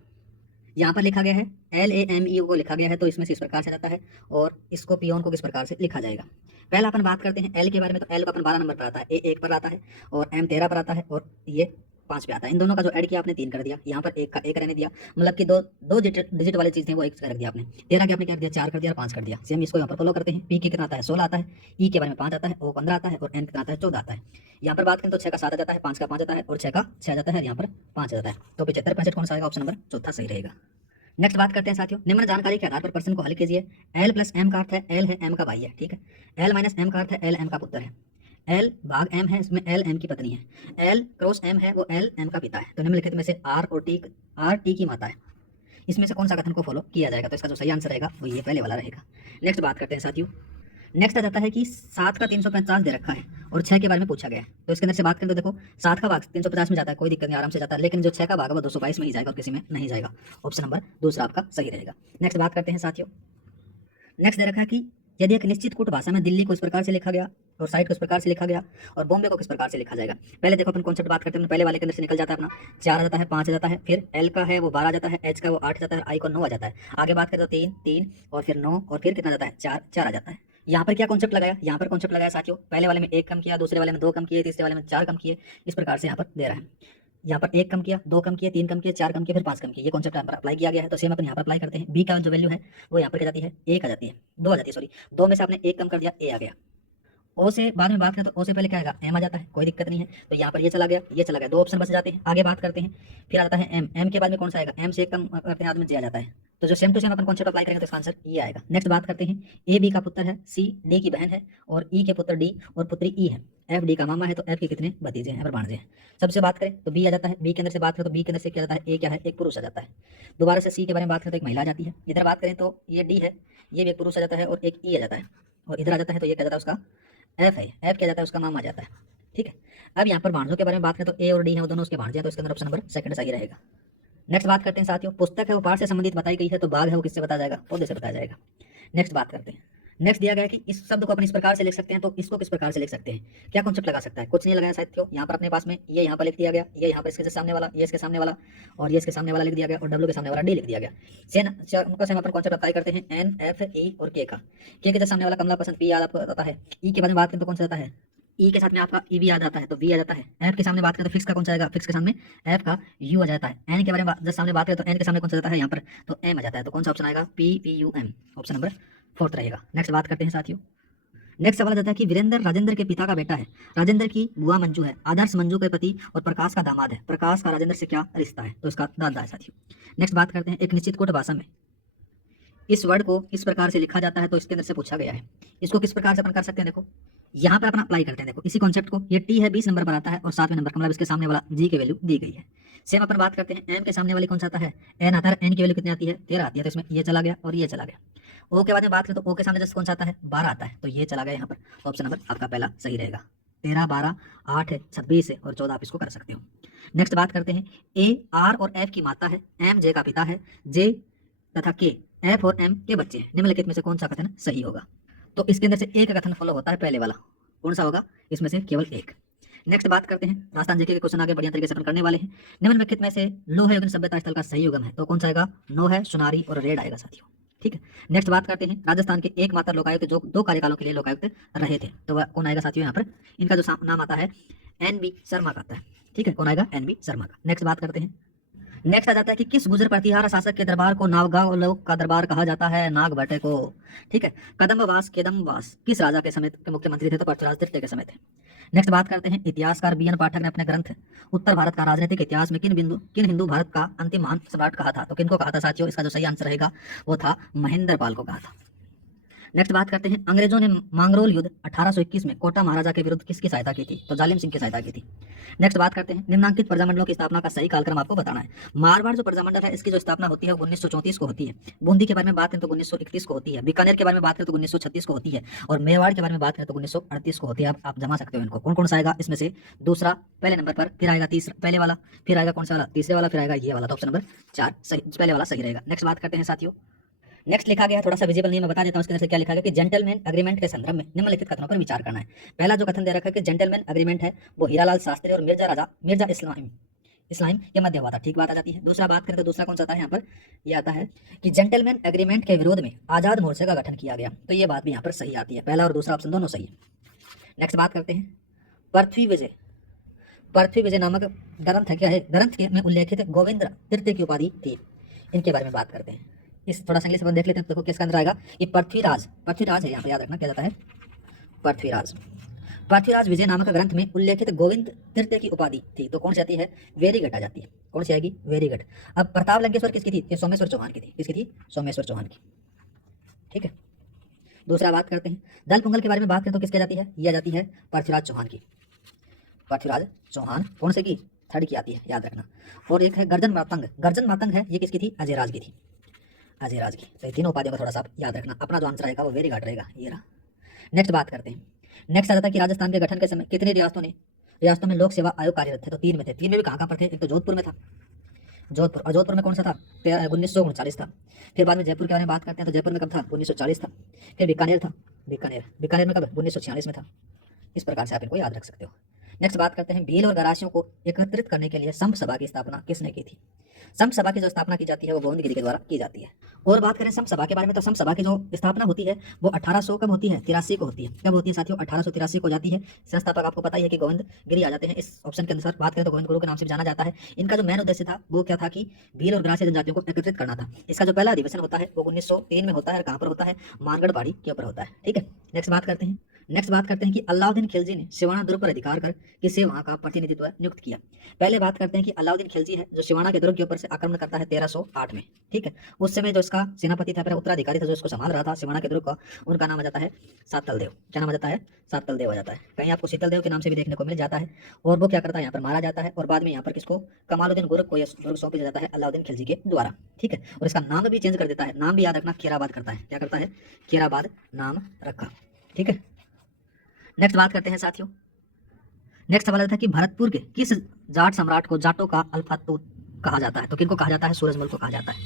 यहाँ पर लिखा गया है LAME को लिखा गया है, तो इसमें से इस प्रकार से जाता है, और इसको पियोन को किस प्रकार से लिखा जाएगा। पहला अपन बात करते हैं एल के बारे में, तो एल का अपन 12 नंबर पर आता है, ए 1 पर आता है, और M 13 पर आता है, और ये 5 पे आता है। इन दोनों का जो ऐड किया आपने 3 कर दिया, यहाँ पर 1 का 1 रहने दिया, मतलब कि दो डिजिट वाली चीज़ थी वो 1 रख दिया आपने। 13 के आपने क्या कर दिया, 4 कर दिया और 5 कर दिया। सेम इसको यहाँ पर फॉलो करते हैं। पी के कितना आता है, 16 आता है, ई के बारे में 5 आता है, ओ 15 आता है, और एन कितना आता है, 14 आता है। यहाँ पर बात करें तो 6 का 7 आ जाता है, 5 का 5 आता है, और 6 का 6 आ जाता है, यहाँ पर 5 आ जाता है। तो 75 65 कौन सा आएगा, ऑप्शन नंबर चौथा सही रहेगा। नेक्स्ट बात करते हैं साथियों, निम्न जानकारी के आधार पर प्रश्न को हल कीजिए। L प्लस M का अर्थ है L है M का भाई है, ठीक है। L माइनस M का अर्थ है L M का पुत्र है। L भाग M है, इसमें L M की पत्नी है। L क्रॉस M है, वो L M का पिता है। तो निम्नलिखित में से R और T की माता है। इसमें से कौन सा कथन को फॉलो किया जाएगा, तो इसका जो सही आंसर रहेगा वो ये पहले वाला रहेगा। नेक्स्ट बात करते हैं साथियों, नेक्स्ट आ जाता है कि 7 का 350 दे रखा है और 6 के बारे में पूछा गया है। तो इसके अंदर से बात करें तो देखो 7 का भाग 350 में जाता है, कोई दिक्कत नहीं, आराम से जाता है, लेकिन जो 6 का भाग है वो 222 में ही जाएगा और किसी में नहीं जाएगा। ऑप्शन नंबर दूसरा आपका सही रहेगा। नेक्स्ट बात करते हैं साथियों, नेक्स्ट दे रखा है कि यदि एक निश्चित कूट भाषा में दिल्ली को इस प्रकार से लिखा गया और साइड को इस प्रकार से लिखा गया और बॉम्बे को किस प्रकार से लिखा जाएगा। पहले देखो अपन कॉन्सेप्ट बात करते हैं, पहले वाले के अंदर से निकल जाता है अपना 4 आ जाता है, 5 आ जाता है, फिर एल का है वो 12 आ जाता है, एच का वो 8 आ जाता है, आई को 9 आ जाता है। आगे बात करें तो 3 और फिर 9 और फिर कितना जाता है, 4 आ जाता है। यहाँ पर क्या कॉन्सेप्ट लगाया, यहाँ पर कॉन्सेप्ट लगाया साथियों, पहले वाले में 1 कम किया, दूसरे वाले में 2 कम किए, तीसरे वाले में 4 कम किए, इस प्रकार से यहाँ पर दे रहा है। यहाँ पर 1 कम किया, 2 कम किए, 3 कम किए, 4 कम किए, फिर 5 कम किए, ये कॉन्सेप्ट यहाँ पर अप्लाई किया गया है। तो सेम अपन यहाँ पर अप्लाई करते हैं। बी का जो वैल्यू है वो यहाँ पर क्या जाती है, 1 आ जाती है, 2 आ जाती है, सॉरी 2 में से आपने 1 कम कर दिया, ए आ गया, ओ से बाद में बात करें तो ओ से पहले क्या आएगा, एम आ जाता है, कोई दिक्कत नहीं है। तो यहाँ पर ये चला गया, ये चला गया, दो ऑप्शन बच जाते हैं। आगे बात करते हैं, फिर आता है एम, एम के बाद में कौन सा आएगा, एम से एक कम करते हैं आदमी जे आ जाता है। तो जो सेम टू सेम अपन कॉन्सेप्ट अप्लाई करेंगे तो इसका आंसर ये आएगा। नेक्स्ट बात करते हैं, ए बी का पुत्र है, सी डी की बहन है, और ई के पुत्र डी और पुत्री ई है। एफ डी का मामा है, तो एफ के कितने भतीजे हैं, भांजे हैं। सबसे बात करें तो बी आ जाता है, बी के अंदर से बात करें तो बी के अंदर से क्या जाता है, ए क्या है, एक पुरुष आ जाता है। दोबारा से सी के बारे में बात करें तो एक महिला आ जाती है। इधर बात करें तो ये डी है, ये भी एक पुरुष आ जाता है, और एक ई आ जाता है। और इधर आ जाता है तो ये क्या जाता है, उसका एफ है, एफ क्या जाता है, उसका मामा आ जाता है। ठीक है, अब यहाँ पर भांजों के बारे में बात करें तो ए और डी है, वो दोनों उसके भांजे हैं, तो इसके अंदर ऑप्शन नंबर सेकंड सही रहेगा। नेक्स्ट बात करते हैं साथियों, पुस्तक है वो पाठ से संबंधित बताई गई है, तो बाघ है वो किससे बताया जाएगा, पौधे से बताया जाएगा। नेक्स्ट बात करते हैं, नेक्स्ट दिया गया है कि इस शब्द को अपन इस प्रकार से लिख सकते हैं, तो इसको किस प्रकार से लिख सकते हैं, क्या कॉन्सेप्ट लगा सकता है, कुछ नहीं लगाया साथियों। यहाँ पर अपने पास में ये यहाँ पर लिख दिया गया, ये यहाँ पर इसके सामने वाला, ये इसके सामने वाला, और ये इसके सामने वाला लिख दिया गया, और डब्ल्यू के सामने वाला डी लिख दिया गया। उनका सेम अपन कॉन्सेप्ट अप्लाई करते हैं एन एफ ई और के का। के जो सामने वाला कमला पसंद, पी याद आपको आता है। ई के बारे में बात करें तो कौन सा आता है, ई के साथ में आपका ई भी याद आता है, तो वी आ जाता है। एफ के सामने बात करें तो फिक्स का कौन सा आएगा, फिक्स के सामने एफ का यू आ जाता है। एन के बारे में जब सामने बात करें तो एन के सामने कौन सा जाता है यहाँ पर, तो एम आ जाता है। तो कौन सा ऑप्शन आएगा, P P U M, option number 4 रहेगा। नेक्स्ट बात करते हैं साथियों, नेक्स्ट सवाल जाता है कि वीरेंद्र राजेंद्र के पिता का बेटा है, राजेंद्र की बुआ मंजू है, आदर्श मंजू के पति और प्रकाश का दामाद है, प्रकाश का राजेंद्र से क्या रिश्ता है, तो इसका दादा है साथियों। नेक्स्ट बात करते हैं, एक निश्चित कोट भाषा में इस वर्ड को किस प्रकार से लिखा जाता है, तो इसके अंदर से पूछा गया है। इसको किस प्रकार से अपन कर सकते हैं, देखो यहाँ पर अपन अप्लाई करते हैं। देखो इसी कॉन्सेप्ट को, ये टी है 20 नंबर पर आता है, और 7वें नंबर का मतलब इसके सामने वाला जी की वैल्यू दी गई है। सेम अपन बात करते हैं, एम के सामने वाली कौन सा आता है, एन आता है, एन की वैल्यू कितनी आती है, 13 आती है, तो इसमें ये चला गया और ये चला गया। ओ के बाद में बात करें तो ओ के सामने जैसे कौन सा आता है, 12 आता है, तो ये चला गया यहाँ पर। ऑप्शन नंबर आपका पहला सही रहेगा। 13, 12, 8 है, 26 है, और 14 आप इसको कर सकते हो। नेक्स्ट बात करते हैं, ए आर और एफ की माता है, एम जे का पिता है, जे तथा के एफ और एम के बच्चे हैं, निम्नलिखित में से कौन सा कथन सही होगा, तो इसके अंदर से एक कथन फॉलो होता है, पहले वाला कौन सा होगा, इसमें से केवल एक। नेक्स्ट बात करते हैं, राजस्थान जीके के क्वेश्चन आगे बढ़िया तरीके से अपन करने वाले हैं। निम्नलिखित में से लोह युगन सभ्यता स्थल का सही युगम है, तो कौन सा आएगा, नो है, सुनारी और रेड आएगा साथियों। ठीक है, नेक्स्ट बात करते हैं, राजस्थान के एकमात्र लोकायुक्त जो 2 कार्यकालों के लिए लोकायुक्त रहे थे, तो वह कौन आएगा साथियों, यहाँ पर इनका जो नाम आता है एन बी शर्मा का आता है। ठीक है, कौन आएगा, एन बी शर्मा का। नेक्स्ट बात करते हैं, नेक्स्ट आ जाता है कि किस गुजर प्रतिहार शासक के दरबार को नावगांव लोक का दरबार कहा जाता है, नागभट्टे को। ठीक है, कदम्बवास केदम्बवास किस राजा के समय के मुख्यमंत्री थे, तो पृथ्वीराज तृतीय के समय थे। नेक्स्ट बात करते हैं, इतिहासकार बी एन पाठक ने अपने ग्रंथ उत्तर भारत का राजनीतिक इतिहास में किन हिंदू भारत का अंतिम महान सम्राट कहा था, तो किनको कहा था साथियों, इसका जो सही आंसर रहेगा वो था महेंद्र पाल को कहा था। नेक्स्ट बात करते हैं, अंग्रेजों ने मांगरोल युद्ध 1821 में कोटा महाराजा के विरुद्ध किसकी सहायता की थी, तो जालिम सिंह की सहायता की थी। नेक्स्ट बात करते हैं, निम्नांकित प्रजामंडलों की स्थापना का सही कालक्रम आपको बताना है। मारवाड़ जो प्रजामंडल है इसकी जो स्थापना होती है 1934 को होती है। बूंदी के बारे में बात करें तो 1931 को होती है। बीकानेर के बारे में बात करें तो 1936 को होती है, और मेवाड़ के बारे में बात करें तो 1938 को होती है। आप जमा सकते हो इनको, कौन कौन सा आएगा इसमें से, दूसरा पहले नंबर पर, फिर आएगा तीसरा पहले वाला, फिर आएगा कौन सा वाला, तीसरे वाला, फिर आएगा ये वाला, तो ऑप्शन नंबर 4 सही, पहले वाला सही रहेगा। नेक्स्ट बात करते हैं साथियों, नेक्स्ट लिखा गया है, थोड़ा सा विजिबल नहीं, मैं बता देता हूँ इसके अंदर से क्या लिखा गया कि जेंटलमैन एग्रीमेंट के संदर्भ में निम्नलिखित कथनों पर विचार करना है। पहला जो कथन दे रखा है कि जेंटलमैन एग्रीमेंट है वो हीरालाल शास्त्री और मिर्जा इस्लाम के मध्य हुआ था। ठीक बात आ जाती है। दूसरा बात करें तो दूसरा कौन सा आता है यहाँ पर, ये आता है कि जेंटलमैन एग्रीमेंट के विरोध में आजाद मोर्चे का गठन किया गया, तो ये बात भी यहाँ पर सही आती है। पहला और दूसरा ऑप्शन दोनों सही है। नेक्स्ट बात करते हैं, पृथ्वी विजय नामक ग्रंथ है, क्या है, ग्रंथ में उल्लेखित गोविंद तृतीय की उपाधि थी, इनके बारे में बात करते हैं। इस थोड़ा सा इंग्लिश में देख लेते हैं, देखो किसका अंदर आएगा, ये पृथ्वीराज है, यहाँ पे याद रखना क्या जाता है, पृथ्वीराज विजय नामक ग्रंथ में उल्लेखित गोविंद तृतीय की उपाधि थी, तो कौन सी आती है, वेरीगढ़ आ जाती है। कौन सी आएगी, वेरीगढ़। अब प्रताप लंकेश्वर किसकी थी, ये सोमेश्वर चौहान की थी। किसकी थी, सोमेश्वर चौहान की। ठीक है, दूसरा बात करते हैं, दल पुंगल के बारे में बात करें तो किसकी जाती है, ये आ जाती है पृथ्वीराज चौहान की। पृथ्वीराज चौहान कौन से की, थर्ड की आती है, याद रखना। और एक है गर्जन मातंग है, ये किसकी थी, अजयराज की थी, अजयराज की। तो ये तीनों उपाधियों को थोड़ा सा याद रखना। अपना जो आंसर रहेगा वो वेरीगढ़ रहेगा, ये रहा। नेक्स्ट बात करते हैं, नेक्स्ट आ जाता है कि राजस्थान के गठन के समय कितनी रियासतों में लोक सेवा आयोग कार्यरत थे, तो 3 में थे। 3 में भी कहाँ पर थे, एक तो जोधपुर में था, जोधपुर में कौन सा था, 1939 था। फिर बाद में जयपुर के बारे में बात करते हैं, तो जयपुर में कब था, 1940 था। फिर बीकानेर था, बीकानेर में कब, 1946 में था। इस प्रकार से आप इनको याद रख सकते हो। नेक्स्ट बात करते हैं, भील और गरासियों को एकत्रित करने के लिए संप सभा की स्थापना किसने की थी। संप सभा की जो स्थापना की जाती है वो गोविंदगिरी के द्वारा की जाती है। और बात करें संप सभा के बारे में, तो संप सभा की जो स्थापना होती है वो 1800 कब होती है, 83 को होती है। कब होती है साथियों, 1883 को जाती है। संस्थापक आपको पता ही है कि गोविंदगिरी आ जाते हैं। इस ऑप्शन के अनुसार बात करें तो गोविंद गुरु के नाम से जाना जाता है। इनका जो मेन उद्देश्य था वो क्या था कि भील और ग्रासीय जनजातियों को एकत्रित करना था। इसका जो पहला अधिवेशन होता है वो 1903 में होता है। कहाँ पर होता है, मानगढ़ पहाड़ी के ऊपर होता है। ठीक है, नेक्स्ट बात करते हैं, नेक्स्ट बात करते हैं कि अलाउद्दीन खिलजी ने सिवाना दुर्ग पर अधिकार कर किसे वहां का प्रतिनिधित्व नियुक्त किया। पहले बात करते हैं कि अलाउद्दीन खिलजी है जो सिवाना के दुर्ग के ऊपर से आक्रमण करता है 1308 में। ठीक है, उस समय जो इसका सेनापति था, उत्तराधिकारी था जो इसको संभाल रहा था सिवाना के दुर्ग का, उनका नाम आ जाता है सातल देव। क्या नाम आ जाता है? सातल देव आ जाता है। कहीं आपको शीतल देव के नाम से भी देखने को मिल जाता है। और वो क्या करता है, यहाँ पर मारा जाता है और बाद में यहाँ पर किसको, कमालुद्दीन गुर्ग को यह दुर्ग सौंप दिया जाता है अलाउद्दीन खिलजी के द्वारा। ठीक है, और इसका नाम भी चेंज कर देता है। नाम भी याद रखना, खेराबाद करता है। क्या करता है? खेराबाद नाम रखा। ठीक है, नेक्स्ट बात करते हैं साथियों। नेक्स्ट सवाल था कि भरतपुर के किस जाट सम्राट को जाटों का अल्फातूत कहा जाता है? तो किनको कहा जाता है? सूरजमल को कहा जाता है।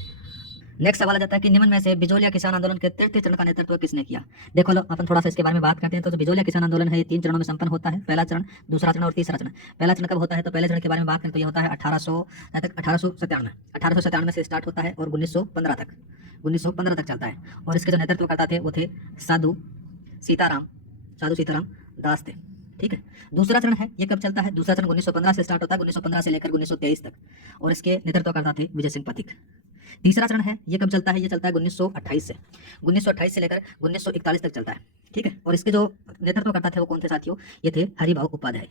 नेक्स्ट सवाल आ जाता है कि निम्न में से बिजोलिया किसान आंदोलन के तृतीय चरण का नेतृत्व किसने किया? देखो लो, अपन थोड़ा सा इसके बारे में बात करते हैं। तो जो बिजोलिया किसान आंदोलन है ये 3 चरणों में संपन्न होता है। पहला चरण, दूसरा चरण और तीसरा चरण। पहला चरण कब होता है? तो पहले चरण के बारे में बात करें तो ये होता है 1897 से स्टार्ट होता है और 1915 तक चलता है। और इसके जो नेतृत्व करता थे वो थे साधु सीताराम दास थे। ठीक है, दूसरा चरण है ये कब चलता है? दूसरा चरण 1915 से स्टार्ट होता है, 1915 से लेकर 1923 तक, और इसके नेतृत्व करता थे विजय सिंह पथिक। तीसरा चरण है ये कब चलता है? ये चलता है 1928 से लेकर 1941 तक चलता है। ठीक है, और इसके जो नेतृत्व करता थे वो कौन थे साथियों? ये थे हरिभाऊ उपाध्याय।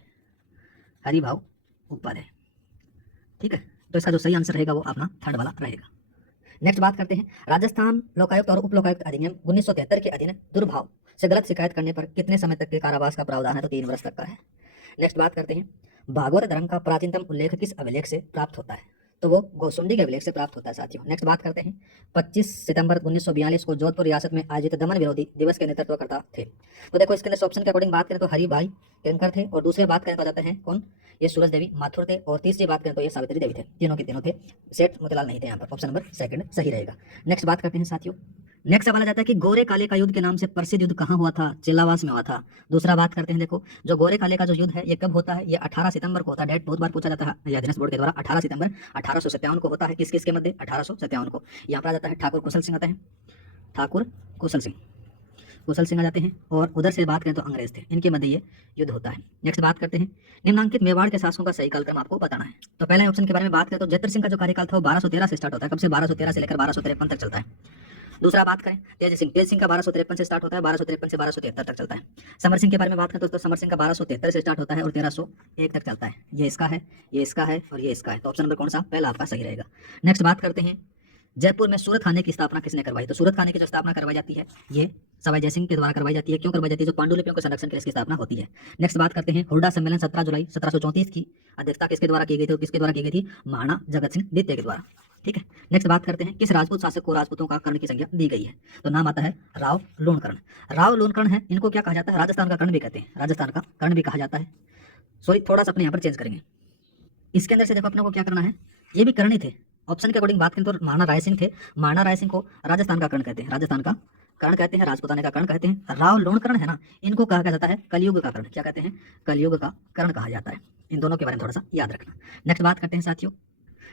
ठीक है, तो इसका जो सही आंसर रहेगा वो अपना थर्ड वाला रहेगा। नेक्स्ट बात करते हैं, राजस्थान लोकायुक्त और उप लोकायुक्त अधिनियम 1973 के अधीन दुर्भाव से गलत शिकायत करने पर कितने समय तक के कारावास का प्रावधान है? तो 3 वर्ष तक का है। नेक्स्ट बात करते हैं, भागवत धर्म का प्राचीनतम उल्लेख किस अभिलेख से प्राप्त होता है? तो वो गौसुंडी के अभिलेख से प्राप्त होता है साथियों। नेक्स्ट बात करते हैं, 25 सितंबर 1942 को जोधपुर रियासत में आयोजित दमन विरोधी दिवस के नेतृत्व करता थे। तो देखो इसके अंदर ऑप्शन के अकॉर्डिंग बात करें तो हरि भाई केनकर थे, और दूसरे बात करें तो जाते हैं कौन? ये सूरज देवी माथुर थे, और तीसरी बात करें तो ये सावित्री देवी थे। तीनों के तीनों थे, सेठ मोतीलाल नहीं थे यहाँ पर। ऑप्शन नंबर सेकंड सही रहेगा। नेक्स्ट बात करते हैं साथियों, नेक्स्ट सवाल आ जाता है कि गोरे काले का युद्ध के नाम से प्रसिद्ध युद्ध कहाँ हुआ था? चिल्लावास में हुआ था। दूसरा बात करते हैं, देखो जो गोरे काले का जो युद्ध है ये कब होता है? ये 18 सितंबर को होता है। डेट बहुत बार पूछा जाता है यादनेस बोर्ड के द्वारा। 18 सितंबर 1857 को होता है। किस किस के मध्य? 1857 को। यहाँ पर आ जाता है ठाकुर कुशल सिंह आता है, ठाकुर कुशल सिंह आ जाते हैं, और उधर से बात करें तो अंग्रेज थे, इनके मध्य ये युद्ध होता है। नेक्स्ट बात करते हैं, निम्नांकित मेवाड़ के शासकों का सही कालक्रम आपको बताना है। तो पहले ऑप्शन के बारे में बात करें तो जयद्रथ सिंह का जो कार्यकाल था वो 1213 से स्टार्ट होता है। कब से? 1213 से लेकर 1253 तक चलता है। दूसरा बात करें तेज सिंह का 1253 से स्टार्ट होता है, 1253 से 1273 तक चलता है। समर सिंह के बारे में बात करें तो समर सिंह का 1273 से स्टार्ट होता है और 1301 तक चलता है। ये इसका है, ये इसका है और ये इसका है। तो ऑप्शन नंबर कौन सा? पहला आपका सही रहेगा। नेक्स्ट बात करते हैं, जयपुर में सूरत खाने की स्थापना किसने करवाई? तो सूरत खाने की जो स्थापना करवाई जाती है ये सवाई जयसिंह के द्वारा करवाई जाती है। क्यों करवाई जाती है? जो पांडुलिपियों के संरक्षण के लिए इसकी स्थापना होती है। नेक्स्ट बात करते हैं, हुड्डा सम्मेलन 17 जुलाई 1734 की अध्यक्षता किसके द्वारा की गई थी? किसके द्वारा की गई थी? महाराणा जगत सिंह द्वितीय के द्वारा। ठीक है, नेक्स्ट बात करते हैं, किस राजपूत शासक को राजपूतों का कर्ण की संज्ञा दी गई है? तो नाम आता है राव लोणकर्ण है। इनको क्या कहा जाता है? राजस्थान का कर्ण भी कहते हैं, राजस्थान का कर्ण भी कहा जाता है। सॉरी, थोड़ा सा अपने यहाँ पर चेंज करेंगे। इसके अंदर से देखो अपने को क्या करना है, ये भी कर्ण ही थे। ऑप्शन के अकॉर्डिंग बात करें तो महाराणा राय सिंह थे। महाराणा राय सिंह को राजस्थान का कर्ण कहते हैं, राजपुताने का कर्ण कहते हैं। राव लोणकर्ण है ना, इनको कहा जाता है कलयुग का कर्ण। क्या कहते हैं? कलयुग का कर्ण कहा जाता है। इन दोनों के बारे में थोड़ा सा याद रखना। नेक्स्ट बात करते हैं साथियों,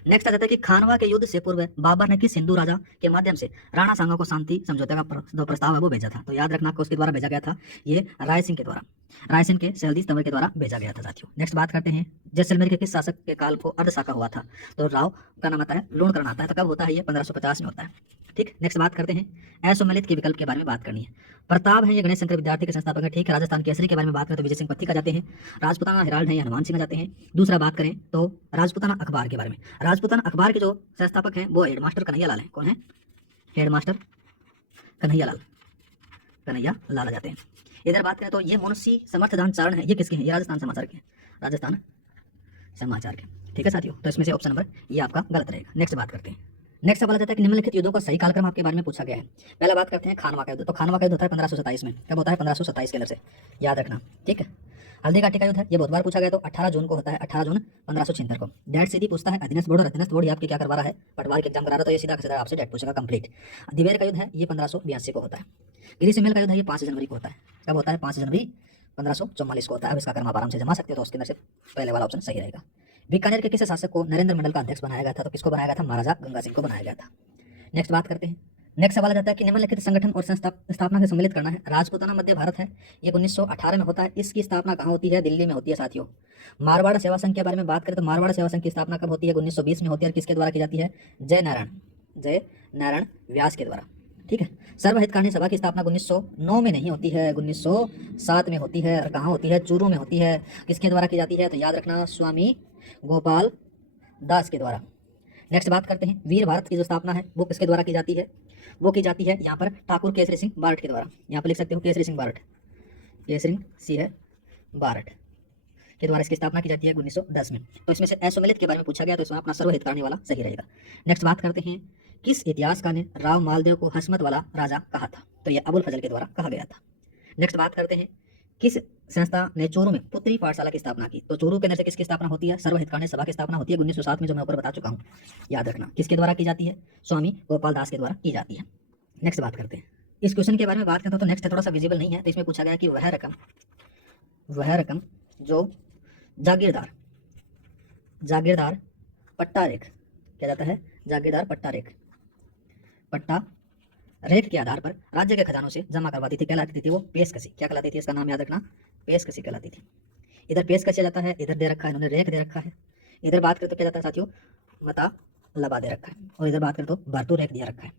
नेक्स्ट आ जाता है कि खानवा के युद्ध से पूर्व बाबर ने किस हिंदू राजा के माध्यम से राणा सांगा को शांति समझौते का जो प्रस्ताव है वो भेजा था? तो याद रखना आपको उसके द्वारा भेजा गया था, ये राय सिंह के द्वारा, राय सिंह के सैलदी स्तंभ के द्वारा भेजा गया था साथियों। नेक्स्ट बात करते हैं, जैसलमेर के किस शासक के काल को अर्धशाखा हुआ था? तो राव का नाम आता है लोणकर्ण आता है। तो कब होता है? ये 1550 में होता है। ठीक, नेक्स्ट बात करते हैं, असुमेलित के विकल्प के बारे में बात करनी है। प्रताप है ये गणेश शंकर विद्यार्थी के संस्थापक है। ठीक है, राजस्थान केसरी के बारे में बात करें तो विजय सिंह पथिक आ जाते हैं। राजपुताना हेराल्ड है ये हनुमान सिंह आ जाते हैं। दूसरा बात करें तो राजपुताना अखबार के बारे में, राजपुताना अखबार के जो संस्थापक हैं वो हेडमास्टर कन्हैया लाल है। कौन है? हेडमास्टर कन्हैया लाल आ जाते हैं। इधर बात करें तो ये मुंशी समर्थदान चारण है, ये किसके हैं? ये राजस्थान समाचार के, ठीक है साथियों। तो इसमें से ऑप्शन नंबर ये आपका गलत रहेगा। नेक्स्ट बात करते हैं, नेक्स्ट सवाल आता है कि निम्नलिखित युद्धों का सही कालक्रम आपके बारे में पूछा गया है। पहला बात करते हैं खानवा का युद्ध। तो खानवा का युद्ध होता है 1527 में। कब होता है? 1527 के अंदर से याद रखना। ठीक है, हल्दी घाटी का युद्ध है, ये बहुत बार पूछा गया। तो 18 जून को होता है, 18 जून 1576 को। डेट सीधी पूछता है अधीनस्थ बोर्ड, और अधीनस्थ बोर्ड आपके क्या करवा रहा है? पटवार के एग्जाम करा रहा है, तो ये सीधा सीधा आपसे डेट पूछेगा कंप्लीट। दिवेर का युद्ध है ये 1582 को होता है। गिरी सिमेल का युद्ध है ये 5 जनवरी को होता है। कब होता है? 5 जनवरी 1544 को होता है। अब इसका क्रम आप आराम से जमा सकते हो, तो उसके अंदर से पहले वाला ऑप्शन सही रहेगा। बीकानेर के किस शासक को नरेंद्र मंडल का अध्यक्ष बनाया गया था? तो किसको बनाया गया था? महाराजा गंगा सिंह को बनाया गया था। नेक्स्ट बात करते हैं, नेक्स्ट सवाल आ जाता है कि निम्नलिखित संगठन और स्थापना से सम्मिलित करना है। राजपूताना मध्य भारत है, ये 1918 में होता है। इसकी स्थापना कहाँ होती है? दिल्ली में होती है साथियों। मारवाड़ सेवा संघ के बारे में बात करें तो मारवाड़ सेवा संघ की स्थापना कब होती है? 1920 में होती है। और किसके द्वारा की जाती है? जय नारायण व्यास के द्वारा। ठीक है, सर्वहितकारिणी सभा की स्थापना 1909 में नहीं होती है, 1907 में होती है। और कहाँ होती है? चूरू में होती है। किसके द्वारा की जाती है? तो याद रखना, स्वामी गोपाल दास के द्वारा। नेक्स्ट बात करते हैं, वीर भारत की जो स्थापना है वो किसके द्वारा की जाती है? वो की जाती है यहाँ पर ठाकुर केसरी सिंह बारठ के द्वारा। यहाँ पर लिख सकते हो केसरी सिंह बारठ, केसरी सिंह बारठ के द्वारा इसकी स्थापना की जाती है 1910 में। तो इसमें से असम्मिलित के बारे में पूछा गया, तो इसमें अपना सर्वहितकारिणी वाला सही रहेगा। नेक्स्ट बात करते हैं, किस इतिहासकार ने राव मालदेव को हसमत वाला राजा कहा था? तो यह अबुल फजल के द्वारा कहा गया था। नेक्स्ट बात करते हैं, किस संस्था ने चूरू में पुत्री पाठशाला की स्थापना की? तो चूरू के अंदर से किसकी स्थापना होती है? सर्वहितकारिणी सभा की स्थापना होती है 1907 में, जो मैं ऊपर बता चुका हूँ। याद रखना, किसके द्वारा की जाती है? स्वामी गोपाल दास के द्वारा की जाती है। नेक्स्ट बात करते हैं, इस क्वेश्चन के बारे में बात करते हैं तो नेक्स्ट थोड़ा सा विजिबल नहीं है, तो इसमें पूछा गया कि वह रकम जो जागीरदार पट्टा रेख क्या जाता है? जागीरदार पट्टा रेख के आधार पर राज्य के खजानों से जमा करवाती थी, कहलाती थी वो पेशकशी। क्या कहलाती थी? इसका नाम याद रखना, पेशकशी कहलाती थी। इधर पेशकशी आ जाता है, इधर दे रखा है इन्होंने रेख दे रखा है। इधर बात करें तो क्या जाता है साथियों? मता लबा दे रखा है। और इधर बात करें तो भरतू रेख दिया रखा है।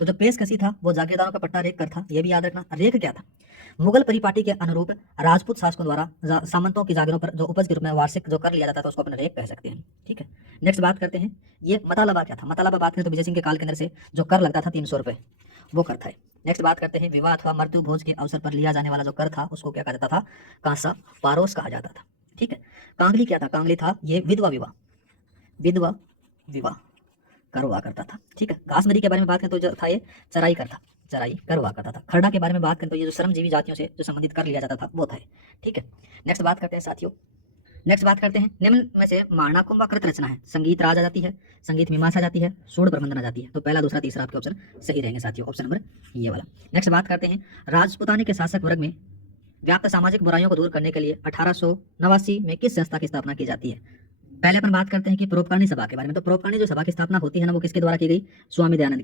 तो जो पेशकशी था वो जागीरदारों का पट्टा रेख कर था, ये भी याद रखना। रेख क्या था? मुगल परिपाटी के अनुरूप राजपूत शासकों द्वारा सामंतों की जागीरों पर जो उपज के रूप में वार्षिक जो कर लिया जाता था उसको अपन रेख कह सकते हैं। ठीक है, नेक्स्ट बात करते हैं, ये मतालबा क्या था? मतालबा बात करें तो विजय सिंह के काल के अंदर से जो कर लगता था 300 रुपये, वो कर था। नेक्स्ट बात करते हैं, विवाह अथवा मृत्यु भोज के अवसर पर लिया जाने वाला जो कर था उसको क्या कहा जाता था? कांसा पारोस कहा जाता था। ठीक है, कांगली क्या था? कांगली था ये विधवा विवाह कर हुआ करता था। ठीक है, घासमरी के बारे में बात करें तो जो था ये चराई कर हुआ करता था। खरड़ा के बारे में बात करें तो ये जो श्रमजीवी जातियों से जो संबंधित कर लिया जाता था वो था। ठीक है, नेक्स्ट बात करते हैं साथियों, निम्न में से मारना कुंभा कृत रचना है? संगीत राज आ जाती है, संगीत मीमांसा आ जाती है, सूढ़ प्रबंधन आ जाती है। तो पहला, दूसरा, तीसरा आपके ऑप्शन सही रहेंगे साथियों, ऑप्शन नंबर ये वाला। नेक्स्ट बात करते हैं, राजपूतानी के शासक वर्ग में व्याप्त सामाजिक बुराइयों को दूर करने के लिए 1889 में किस संस्था की स्थापना की जाती है? पहले अपन बात करते हैं कि परोपकारिणी सभा के बारे में। तो परोपकारिणी जो सभा की स्थापना होती है ना, वो किसके द्वारा की गई? स्वामी दयानंद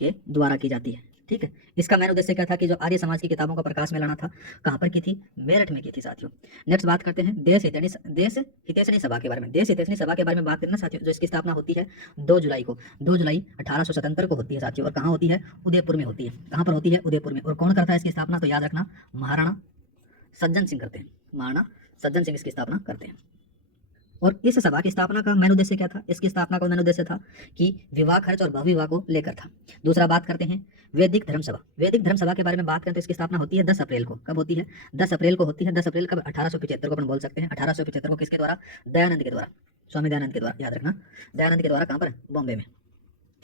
के द्वारा की जाती है। ठीक है, इसका मेन उद्देश्य क्या था कि जो आर्य समाज की किताबों का प्रकाश में लाना था। कहाँ पर की थी? मेरठ में की थी साथियों। नेक्स्ट बात करते हैं देश हितैषणी सभा के बारे में। देश हितैषणी सभा के बारे में बात करना साथियों, जो इसकी स्थापना होती है 2 जुलाई 1877 को होती है साथियों। और कहाँ होती है? उदयपुर में होती है। कहाँ पर होती है? उदयपुर में। और कौन करता है इसकी स्थापना? तो याद रखना, महाराणा सज्जन सिंह करते हैं। महाराणा सज्जन सिंह इसकी स्थापना करते हैं। और इस सभा की स्थापना का मेन उद्देश्य क्या था? इसकी स्थापना का मेन उद्देश्य था कि विवाह खर्च और बहुविवाह को लेकर था। दूसरा बात करते हैं वैदिक धर्म सभा। वैदिक धर्म सभा के बारे में बात करें तो इसकी स्थापना होती है 10 अप्रैल को। कब होती है? 10 अप्रैल को होती है। 10 अप्रैल कब? 1875 को अपन बोल सकते हैं। 1875 को किसके द्वारा? दयानंद के द्वारा, स्वामी दयानंद के द्वारा। याद रखना, दयानंद के द्वारा। कहाँ पर? बॉम्बे में।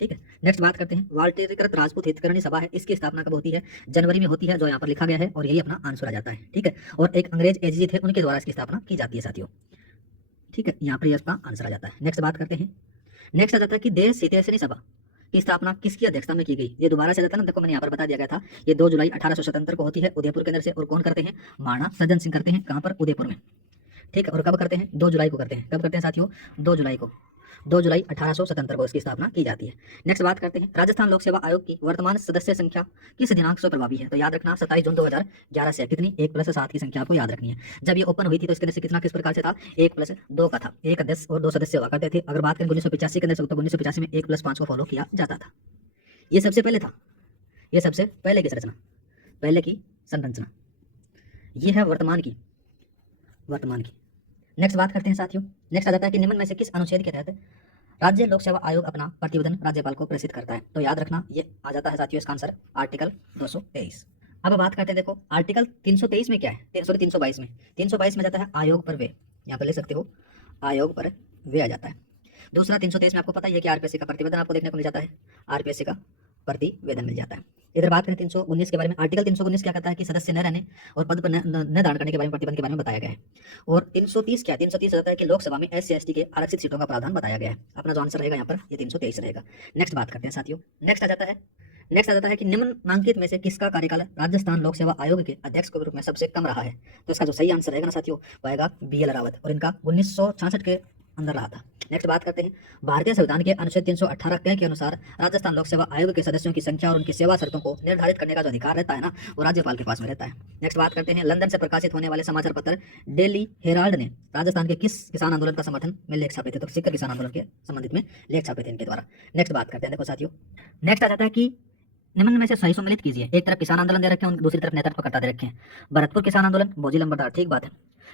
ठीक है, नेक्स्ट बात करते हैं वाल्टीकृत राजपूत हितकरणी सभा है, इसकी स्थापना कब होती है? जनवरी में होती है, जो यहाँ पर लिखा गया है। और यही अपना आंसर आ जाता है। ठीक है, और एक अंग्रेज एजेजी थे, उनके द्वारा इसकी स्थापना की जाती है साथियों। ठीक है, यहाँ पर ये इसका आंसर आ जाता है। नेक्स्ट बात करते हैं, नेक्स्ट आ जाता है कि देश हितैषणी सभा की स्थापना किसकी अध्यक्षता में की गई? ये दोबारा से जाता है ना, देखो मैंने यहाँ पर बता दिया गया था, ये 2 जुलाई 1877 को होती है उदयपुर के अंदर से। और कौन करते हैं? महाराणा सज्जन सिंह करते हैं। कहाँ पर? उदयपुर में। ठीक है, और कब करते हैं? 2 जुलाई को करते हैं। कब करते हैं साथियों? 2 जुलाई को। 2 जुलाई 1877 को इसकी स्थापना की जाती है। नेक्स्ट बात करते हैं राजस्थान लोक सेवा आयोग की वर्तमान सदस्य संख्या किस दिनांक से प्रभावी है? तो याद रखना 27 जून 2011 से। कितनी? 1+7 की संख्या आपको याद रखनी है। जब ये ओपन हुई थी तो इसके अंदर से कितना किस प्रकार से था? 1+2 का था। 1 अध्यक्ष और 2 सदस्य हुआ करते थे। अगर बात करें 1985 के अंदर से, तो 1985 में 1+5 को फॉलो किया जाता था। ये सबसे पहले था, ये सबसे पहले की संरचना, पहले की संरचना। ये है वर्तमान की। नेक्स्ट बात करते हैं साथियों, नेक्स्ट आ जाता है कि निम्न में से किस अनुच्छेद के तहत राज्य लोक सेवा आयोग अपना प्रतिवेदन राज्यपाल को प्रेषित करता है? तो याद रखना, ये आ जाता है साथियों इसका आंसर आर्टिकल 223। अब बात करते हैं, देखो आर्टिकल 323 में क्या है? सॉरी 322 में। 322 में जाता है आयोग पर व्यय। यहाँ पर ले सकते हो, आयोग पर व्यय आ जाता है। दूसरा 323 में आपको पता ही है कि आरपीएससी का प्रतिवेदन आपको देखने को मिल जाता है। आरपीएससी का प्रतिवेदन मिल जाता है। इधर बात करें 319 के बारे में। आर्टिकल 319 क्या कहता है कि सदस्य न रहने और पद पर न दान करने के बारे में, प्रतिबंध के बारे में बताया गया है। और 330 क्या? 330 रहता है कि लोकसभा में SC/ST के आरक्षित सीटों का प्रावधान बताया गया है। अपना जो आंसर रहेगा यहाँ पर ये 323 रहेगा। नेक्स्ट बात करते हैं साथियों, नेक्स्ट आ जाता है कि निम्नलिखित में से किसका कार्यकाल राजस्थान लोक सेवा आयोग के अध्यक्ष के रूप में सबसे कम रहा है? तो इसका जो सही आंसर रहेगा ना साथियों, वो आएगा BL रावत। और इनका 1966 के अंदर रहा था। नेक्स्ट बात करते हैं भारतीय संविधान के अनुच्छेद 318 क के अनुसार राजस्थान लोक सेवा आयोग के सदस्यों की संख्या और उनकी सेवा शर्तों को निर्धारित करने का जो अधिकार रहता है ना, वो राज्यपाल के पास में रहता है। नेक्स्ट बात करते हैं लंदन से प्रकाशित होने वाले समाचार पत्र डेली हेराल्ड ने राजस्थान के किस किसान आंदोलन का समर्थन में लेख छापे थे? तो सिक्कर किसान आंदोलन के संबंधित में लेख छापे थे इनके द्वारा। नेक्स्ट बात करते हैं, देखो साथियों, नेक्स्ट आ जाता है कि निम्न में से सही सम्मिलित कीजिए। एक तरफ किसान आंदोलन दे रखे हैं, दूसरी तरफ नेतृत्व करता दे रखे हैं। भरतपुर किसान आंदोलन भोजी लंबरदार, ठीक बात है।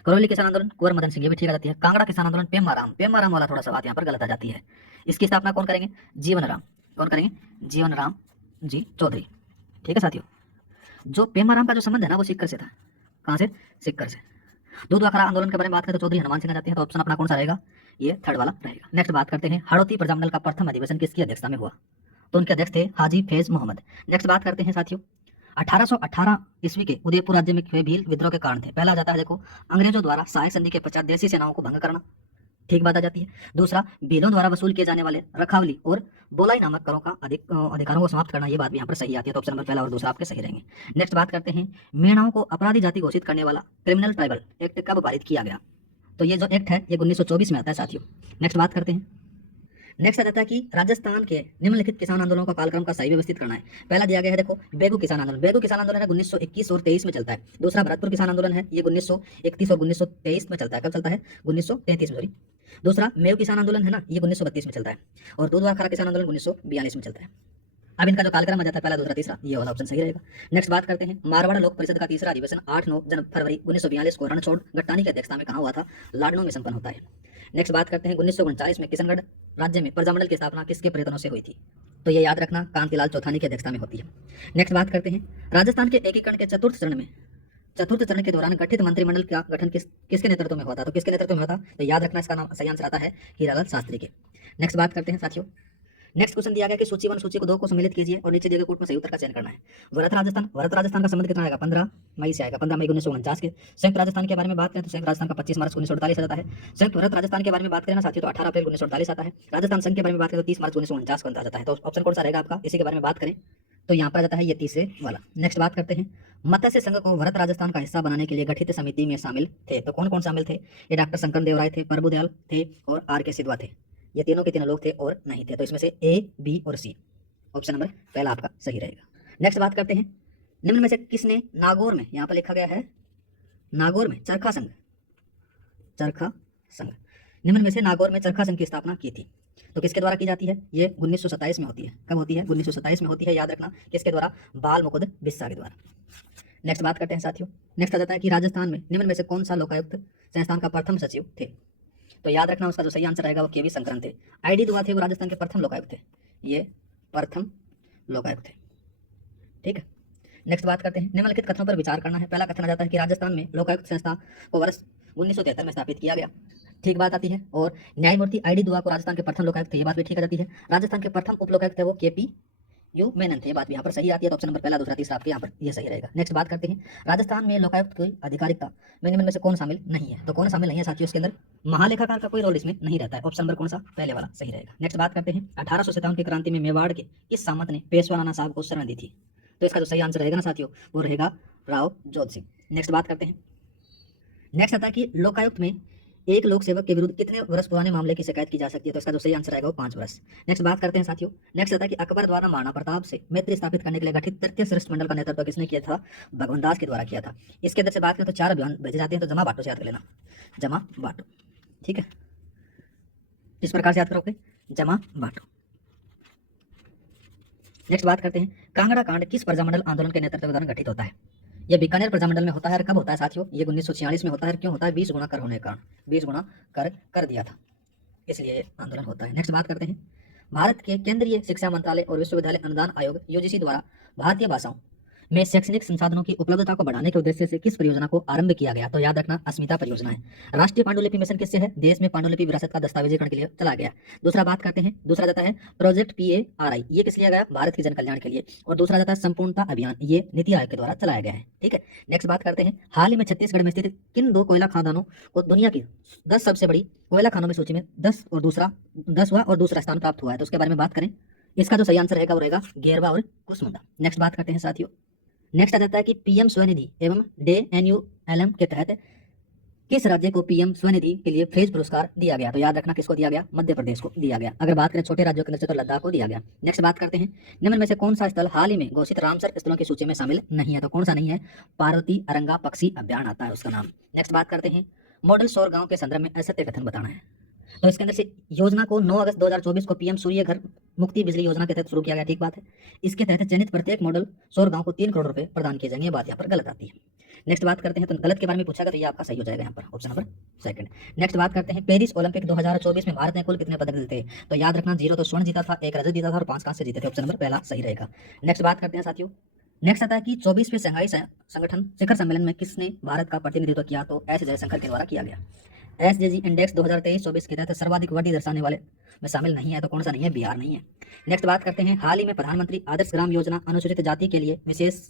करौली किसान आंदोलन कुंवर मदन सिंह, ये भी ठीक आ जाती है। कांगड़ा किसान आंदोलन पेमाराम वाला थोड़ा सा बात यहाँ पर गलत आ जाती है। इसकी स्थापना कौन करेंगे? जीवन राम। कौन करेंगे? जीवन राम जी चौधरी। ठीक है साथियों, जो पेमाराम का जो संबंध है ना, वो सिक्कर से था। कहाँ से? सिक्कर से। दूध अखाड़ा आंदोलन के बारे में बात करें तो चौधरी हनुमान सिंह आ जाते हैं, तो ऑप्शन अपना कौन सा रहेगा? ये थर्ड वाला रहेगा। नेक्स्ट बात करते हैं हड़ौती प्रजामंडल का प्रथम अधिवेशन किसकी अध्यक्षता में हुआ? तो उनके अध्यक्ष थे हाजी फैज मोहम्मद। नेक्स्ट बात करते हैं साथियों 1818 ईस्वी के उदयपुर राज्य में हुए भील विद्रोह के कारण थे। पहला जाता है देखो, अंग्रेजों द्वारा सहायक संधि के पश्चात देशी सेनाओं को भंग करना, ठीक बात आ जाती है। दूसरा, भीलों द्वारा वसूल किए जाने वाले रखावली और बोलाई नामक करों का अधिकारों को समाप्त करना, ये बात भी यहाँ पर सही आती है, तो ऑप्शन नंबर पहला और दूसरा आपके सही रहेंगे। नेक्स्ट बात करते हैं मीणाओं को अपराधी जाति घोषित करने वाला क्रिमिनल ट्राइबल एक्ट कब पारित किया गया? तो ये जो एक्ट है ये 1924 में आता है साथियों। नेक्स्ट बात करते हैं, नेक्स्ट आ जाता है कि राजस्थान के निम्नलिखित किसान आंदोलनों का कालक्रम का सही व्यवस्थित करना है। पहला दिया गया है देखो बेगू किसान आंदोलन। बेगू किसान आंदोलन है 1921 और 23 में चलता है। दूसरा भरतपुर किसान आंदोलन है, ये 1931 और 1923 में चलता है। कब चलता है? 1933 में, सॉरी। दूसरा मेव किसान आंदोलन है ना, ये 1932 में चलता है। और दूध अखाड़ा किसान आंदोलन 1942 में चलता है। अब इनका जो कालक्रम आ जाता है पहला दूसरा तीसरा, ये वाला ऑप्शन सही रहेगा। नेक्स्ट बात करते हैं मारवाड़ लोक परिषद का तीसरा अधिवेशन 8-9 फरवरी 1942 को रणछोड़ गट्टानी की अध्यक्षता में कहाँ हुआ था? लाडनू में संपन्न होता है। नेक्स्ट बात करते हैं 1939 में किशनगढ़ राज्य में प्रजामंडल की स्थापना किसके प्रयत्नों से हुई थी? तो ये याद रखना, कांतिलाल चौथानी की अध्यक्षता में होती है। नेक्स्ट बात करते हैं राजस्थान के एकीकरण के चतुर्थ चरण के दौरान गठित मंत्रिमंडल का गठन किसके नेतृत्व में हुआ था? तो किसके नेतृत्व में होता? तो याद रखना, इसका नाम सही आंसर आता है हीरालाल शास्त्री के। नेक्स्ट बात करते हैं साथियों, नेक्स्ट क्वेश्चन दिया गया कि सूची 1 सूची को 2 को सम्मिलित कीजिए और नीचे दिए गए कूट में सही उत्तर का चयन करना है। वरद राजस्थान का संबंध कितना आएगा? 15 मई से आएगा, 15 मई 1949 के। संयुक्त राजस्थान के बारे में बात करें तो संयुक्त राजस्थान का 25 मार्च 1948 आ जाता है। संयुक्त भारत राजस्थान के बारे में बात करें ना साथियों तो 18 अप्रैल 1948 आता है। राजस्थान संघ के बारे में बात करें तो 30 मार्च 1949 को आ जाता है। तो ऑप्शन कौन सा रहेगा आपका? इसी के बारे में बात करें तो यहाँ पर आ जाता है ये तीसरे वाला। नेक्स्ट बात करते हैं मत्स्य संघ को भरत राजस्थान का हिस्सा बनाने के लिए गठित समिति में शामिल थे। तो कौन कौन शामिल थे? ये डॉक्टर शंकर देव राय थे, प्रभुदयाल थे और R.K. सिधवा थे। ये तीनों के तीनों लोग थे और नहीं थे। तो इसमें से A, B और C, ऑप्शन नंबर पहला आपका सही रहेगा। नेक्स्ट बात करते हैं निम्न में से किसने नागौर में, यहाँ पर लिखा गया है नागौर में चरखा संघ, निम्न में से नागौर में चरखा संघ की स्थापना की थी? तो किसके द्वारा की जाती है? ये 1927 में होती है। कब होती है? 1927 में होती है, याद रखना। किसके द्वारा? बाल मुकुंद बिस्सा के द्वारा। नेक्स्ट बात करते हैं साथियों, नेक्स्ट आ जाता है कि राजस्थान में निम्न में से कौन सा लोकायुक्त संस्थान का प्रथम सचिव थे? तो याद रखना उसका जो सही आंसर रहेगा वो के.वी. शंकरन थे। I.D. दुआ थे, वो राजस्थान के प्रथम लोकायुक्त थे। ये प्रथम लोकायुक्त थे, ठीक है। नेक्स्ट बात करते हैं निम्नलिखित कथनों पर विचार करना है। पहला कथन आ जाता है कि राजस्थान में लोकायुक्त संस्था को वर्ष 1973 में स्थापित किया गया, ठीक बात आती है। और न्यायमूर्ति I.D. दुआ को राजस्थान के प्रथम लोकायुक्त थे, ये बात भी ठीक आ जाती है। राजस्थान के प्रथम उप लोकायुक्त थे वो K.P.U. मेनन थे, ये बात भी यहाँ पर सही आती है। तो ऑप्शन नंबर पहला दूसरा तीसरा आपके यहाँ पर ये सही रहेगा। नेक्स्ट बात करते हैं राजस्थान में लोकायुक्त की आधिकारिकता में निम्न में से कौन शामिल नहीं है? तो कौन शामिल नहीं है साथियों? इसके अंदर महालेखाकार का कोई रोल इसमें नहीं रहता है। ऑप्शन नंबर कौन सा? पहले वाला सही रहेगा। नेक्स्ट बात करते हैं 1857 की क्रांति में मेवाड़ के किस सामंत ने पेशवा नाना साहब को शरण दी थी? तो इसका जो सही आंसर रहेगा ना साथियों वो रहेगा राव जोध सिंह। नेक्स्ट बात करते हैं, नेक्स्ट आता है कि लोकायुक्त में एक लोक सेवक के विरुद्ध कितने वर्ष पुराने मामले की शिकायत की जा सकती है? तो इसका जो सही आंसर आएगा वो 5 वर्ष। नेक्स्ट बात करते हैं साथियों, नेक्स्ट आता है कि अकबर द्वारा महाराणा प्रताप से मैत्री स्थापित करने के लिए गठित तृतीय श्रेष्ठ मंडल का नेतृत्व किसने किया था? भगवान दास के द्वारा किया था। इसके अंदर से बात करें तो 4 अभियान भेजे जाते हैं, तो जमा बाटो से याद कर लेना, जमा बाटो, ठीक है। इस प्रकार से याद करोगे, जमा बाटो। नेक्स्ट बात करते हैं कांगड़ा कांड किस प्रजामंडल आंदोलन के नेतृत्व के दौरान गठित होता है? यह बीकानेर प्रजामंडल में होता है। और कब होता है साथियों? ये 1946 में होता है। क्यों होता है? 20 गुना कर होने के कारण, 20 गुना कर दिया था, इसलिए ये आंदोलन होता है। नेक्स्ट बात करते हैं भारत के केंद्रीय शिक्षा मंत्रालय और विश्वविद्यालय अनुदान आयोग UGC द्वारा भारतीय भाषाओं में शैक्षणिक संसाधनों की उपलब्धता को बढ़ाने के उद्देश्य से किस परियोजना को आरंभ किया गया? तो याद रखना अस्मिता परियोजना है। राष्ट्रीय पांडुलिपि मिशन किससे है? देश में पांडुलिपि विरासत का दस्तावेजीकरण के लिए चला गया। दूसरा बात करते हैं, दूसरा जाता है प्रोजेक्ट PARI, ये किस लिए गया? भारत के जन कल्याण के लिए। और दूसरा जाता है संपूर्णता अभियान, ये नीति आयोग के द्वारा चलाया गया है, ठीक है। नेक्स्ट बात करते हैं हाल ही में छत्तीसगढ़ में स्थित किन 2 कोयला खदानों को दुनिया की 10 सबसे बड़ी कोयला खानों में सूची में 10वां और दूसरा स्थान प्राप्त हुआ है? तो उसके बारे में बात करें, इसका जो सही आंसर रहेगा वो रहेगा गेरवा और कुसमुंडा। नेक्स्ट बात करते हैं साथियों, नेक्स्ट आ जाता है कि PM स्वनिधि एवं DNULM के तहत किस राज्य को पीएम स्वनिधि के लिए फ्रेज पुरस्कार दिया गया? तो याद रखना किसको दिया गया? मध्य प्रदेश को दिया गया। अगर बात करें छोटे राज्यों के अंदर से तो लद्दाख को दिया गया। नेक्स्ट बात करते हैं, निम्न में से कौन सा स्थल हाल ही में घोषित रामसर स्थलों की सूची में शामिल नहीं है? तो कौन सा नहीं है? पार्वती अरंगा पक्षी अभ्यारण्य आता है उसका नाम। नेक्स्ट बात करते हैं, मॉडल सौर गांव के संदर्भ में असत्य कथन बताना है। तो इसके अंदर से योजना को 9 अगस्त 2024 को पीएम सूर्य घर मुक्ति बिजली योजना के तहत शुरू किया गया, ठीक बात है। इसके तहत चयनित प्रत्येक मॉडल सौर गांव को 3 करोड़ रुपए प्रदान किए जाएंगे, ये बात यहाँ पर गलत आती है। नेक्स्ट बात करते हैं, तो गलत के बारे में पूछा गया तो ये आपका सही हो जाएगा यहाँ पर, ऑप्शन नंबर सेकंड। नेक्स्ट बात करते हैं, पेरिस ओलंपिक 2024 में भारत ने कुल कितने पदक जीते? तो याद रखना 0 तो स्वर्ण जीता था, 1 रजत जीता था और 5 कांस्य जीते थे, ऑप्शन नंबर पहला सही रहेगा। नेक्स्ट बात करते हैं साथियों, नेक्स्ट आता है कि 24वें शंघाई संगठन शिखर सम्मेलन में किसने भारत का प्रतिनिधित्व किया? तो एस जयशंकर के द्वारा किया गया। एसजेजी इंडेक्स 2023-24 के तहत सर्वाधिक वृद्धि दर्शाने वाले में शामिल नहीं है, तो कौन सा नहीं है? बिहार नहीं है। नेक्स्ट बात करते हैं, हाल ही में प्रधानमंत्री आदर्श ग्राम योजना अनुसूचित जाति के लिए विशेष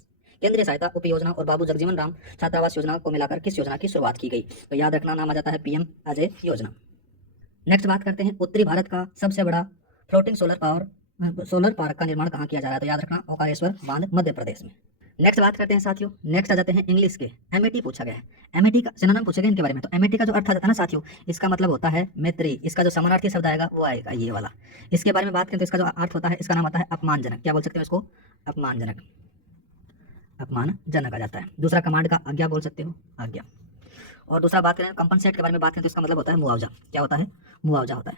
केंद्रीय सहायता उपयोजना और बाबू जगजीवन राम छात्रावास योजना को मिलाकर किस योजना की शुरुआत की गई? तो याद रखना नाम आ जाता है पीएम अजय योजना। नेक्स्ट बात करते हैं, उत्तरी भारत का सबसे बड़ा फ्लोटिंग सोलर पार्क का निर्माण कहाँ किया जा रहा है? तो याद रखना ओंकारेश्वर बांध मध्य प्रदेश में। नेक्स्ट बात करते हैं साथियों, नेक्स्ट आ जाते हैं इंग्लिश के, एमएटी पूछा गया है। एमएटी का सिनोनिम पूछे गए इनके बारे में। तो एमएटी का जो अर्थ आ जाता है ना साथियों, इसका मतलब होता है मैत्री। इसका जो समानार्थी शब्द आएगा वो आएगा ये वाला। इसके बारे में बात करें तो इसका जो अर्थ होता है, इसका नाम आता है अपमानजनक। क्या बोल सकते हो इसको? अपमानजनक, अपमानजनक आ जाता है। दूसरा कमांड का आज्ञा बोल सकते हो, आज्ञा। और दूसरा बात करें कंपनसेट के बारे में बात करें तो इसका मतलब होता है मुआवजा। क्या होता है? मुआवजा होता है।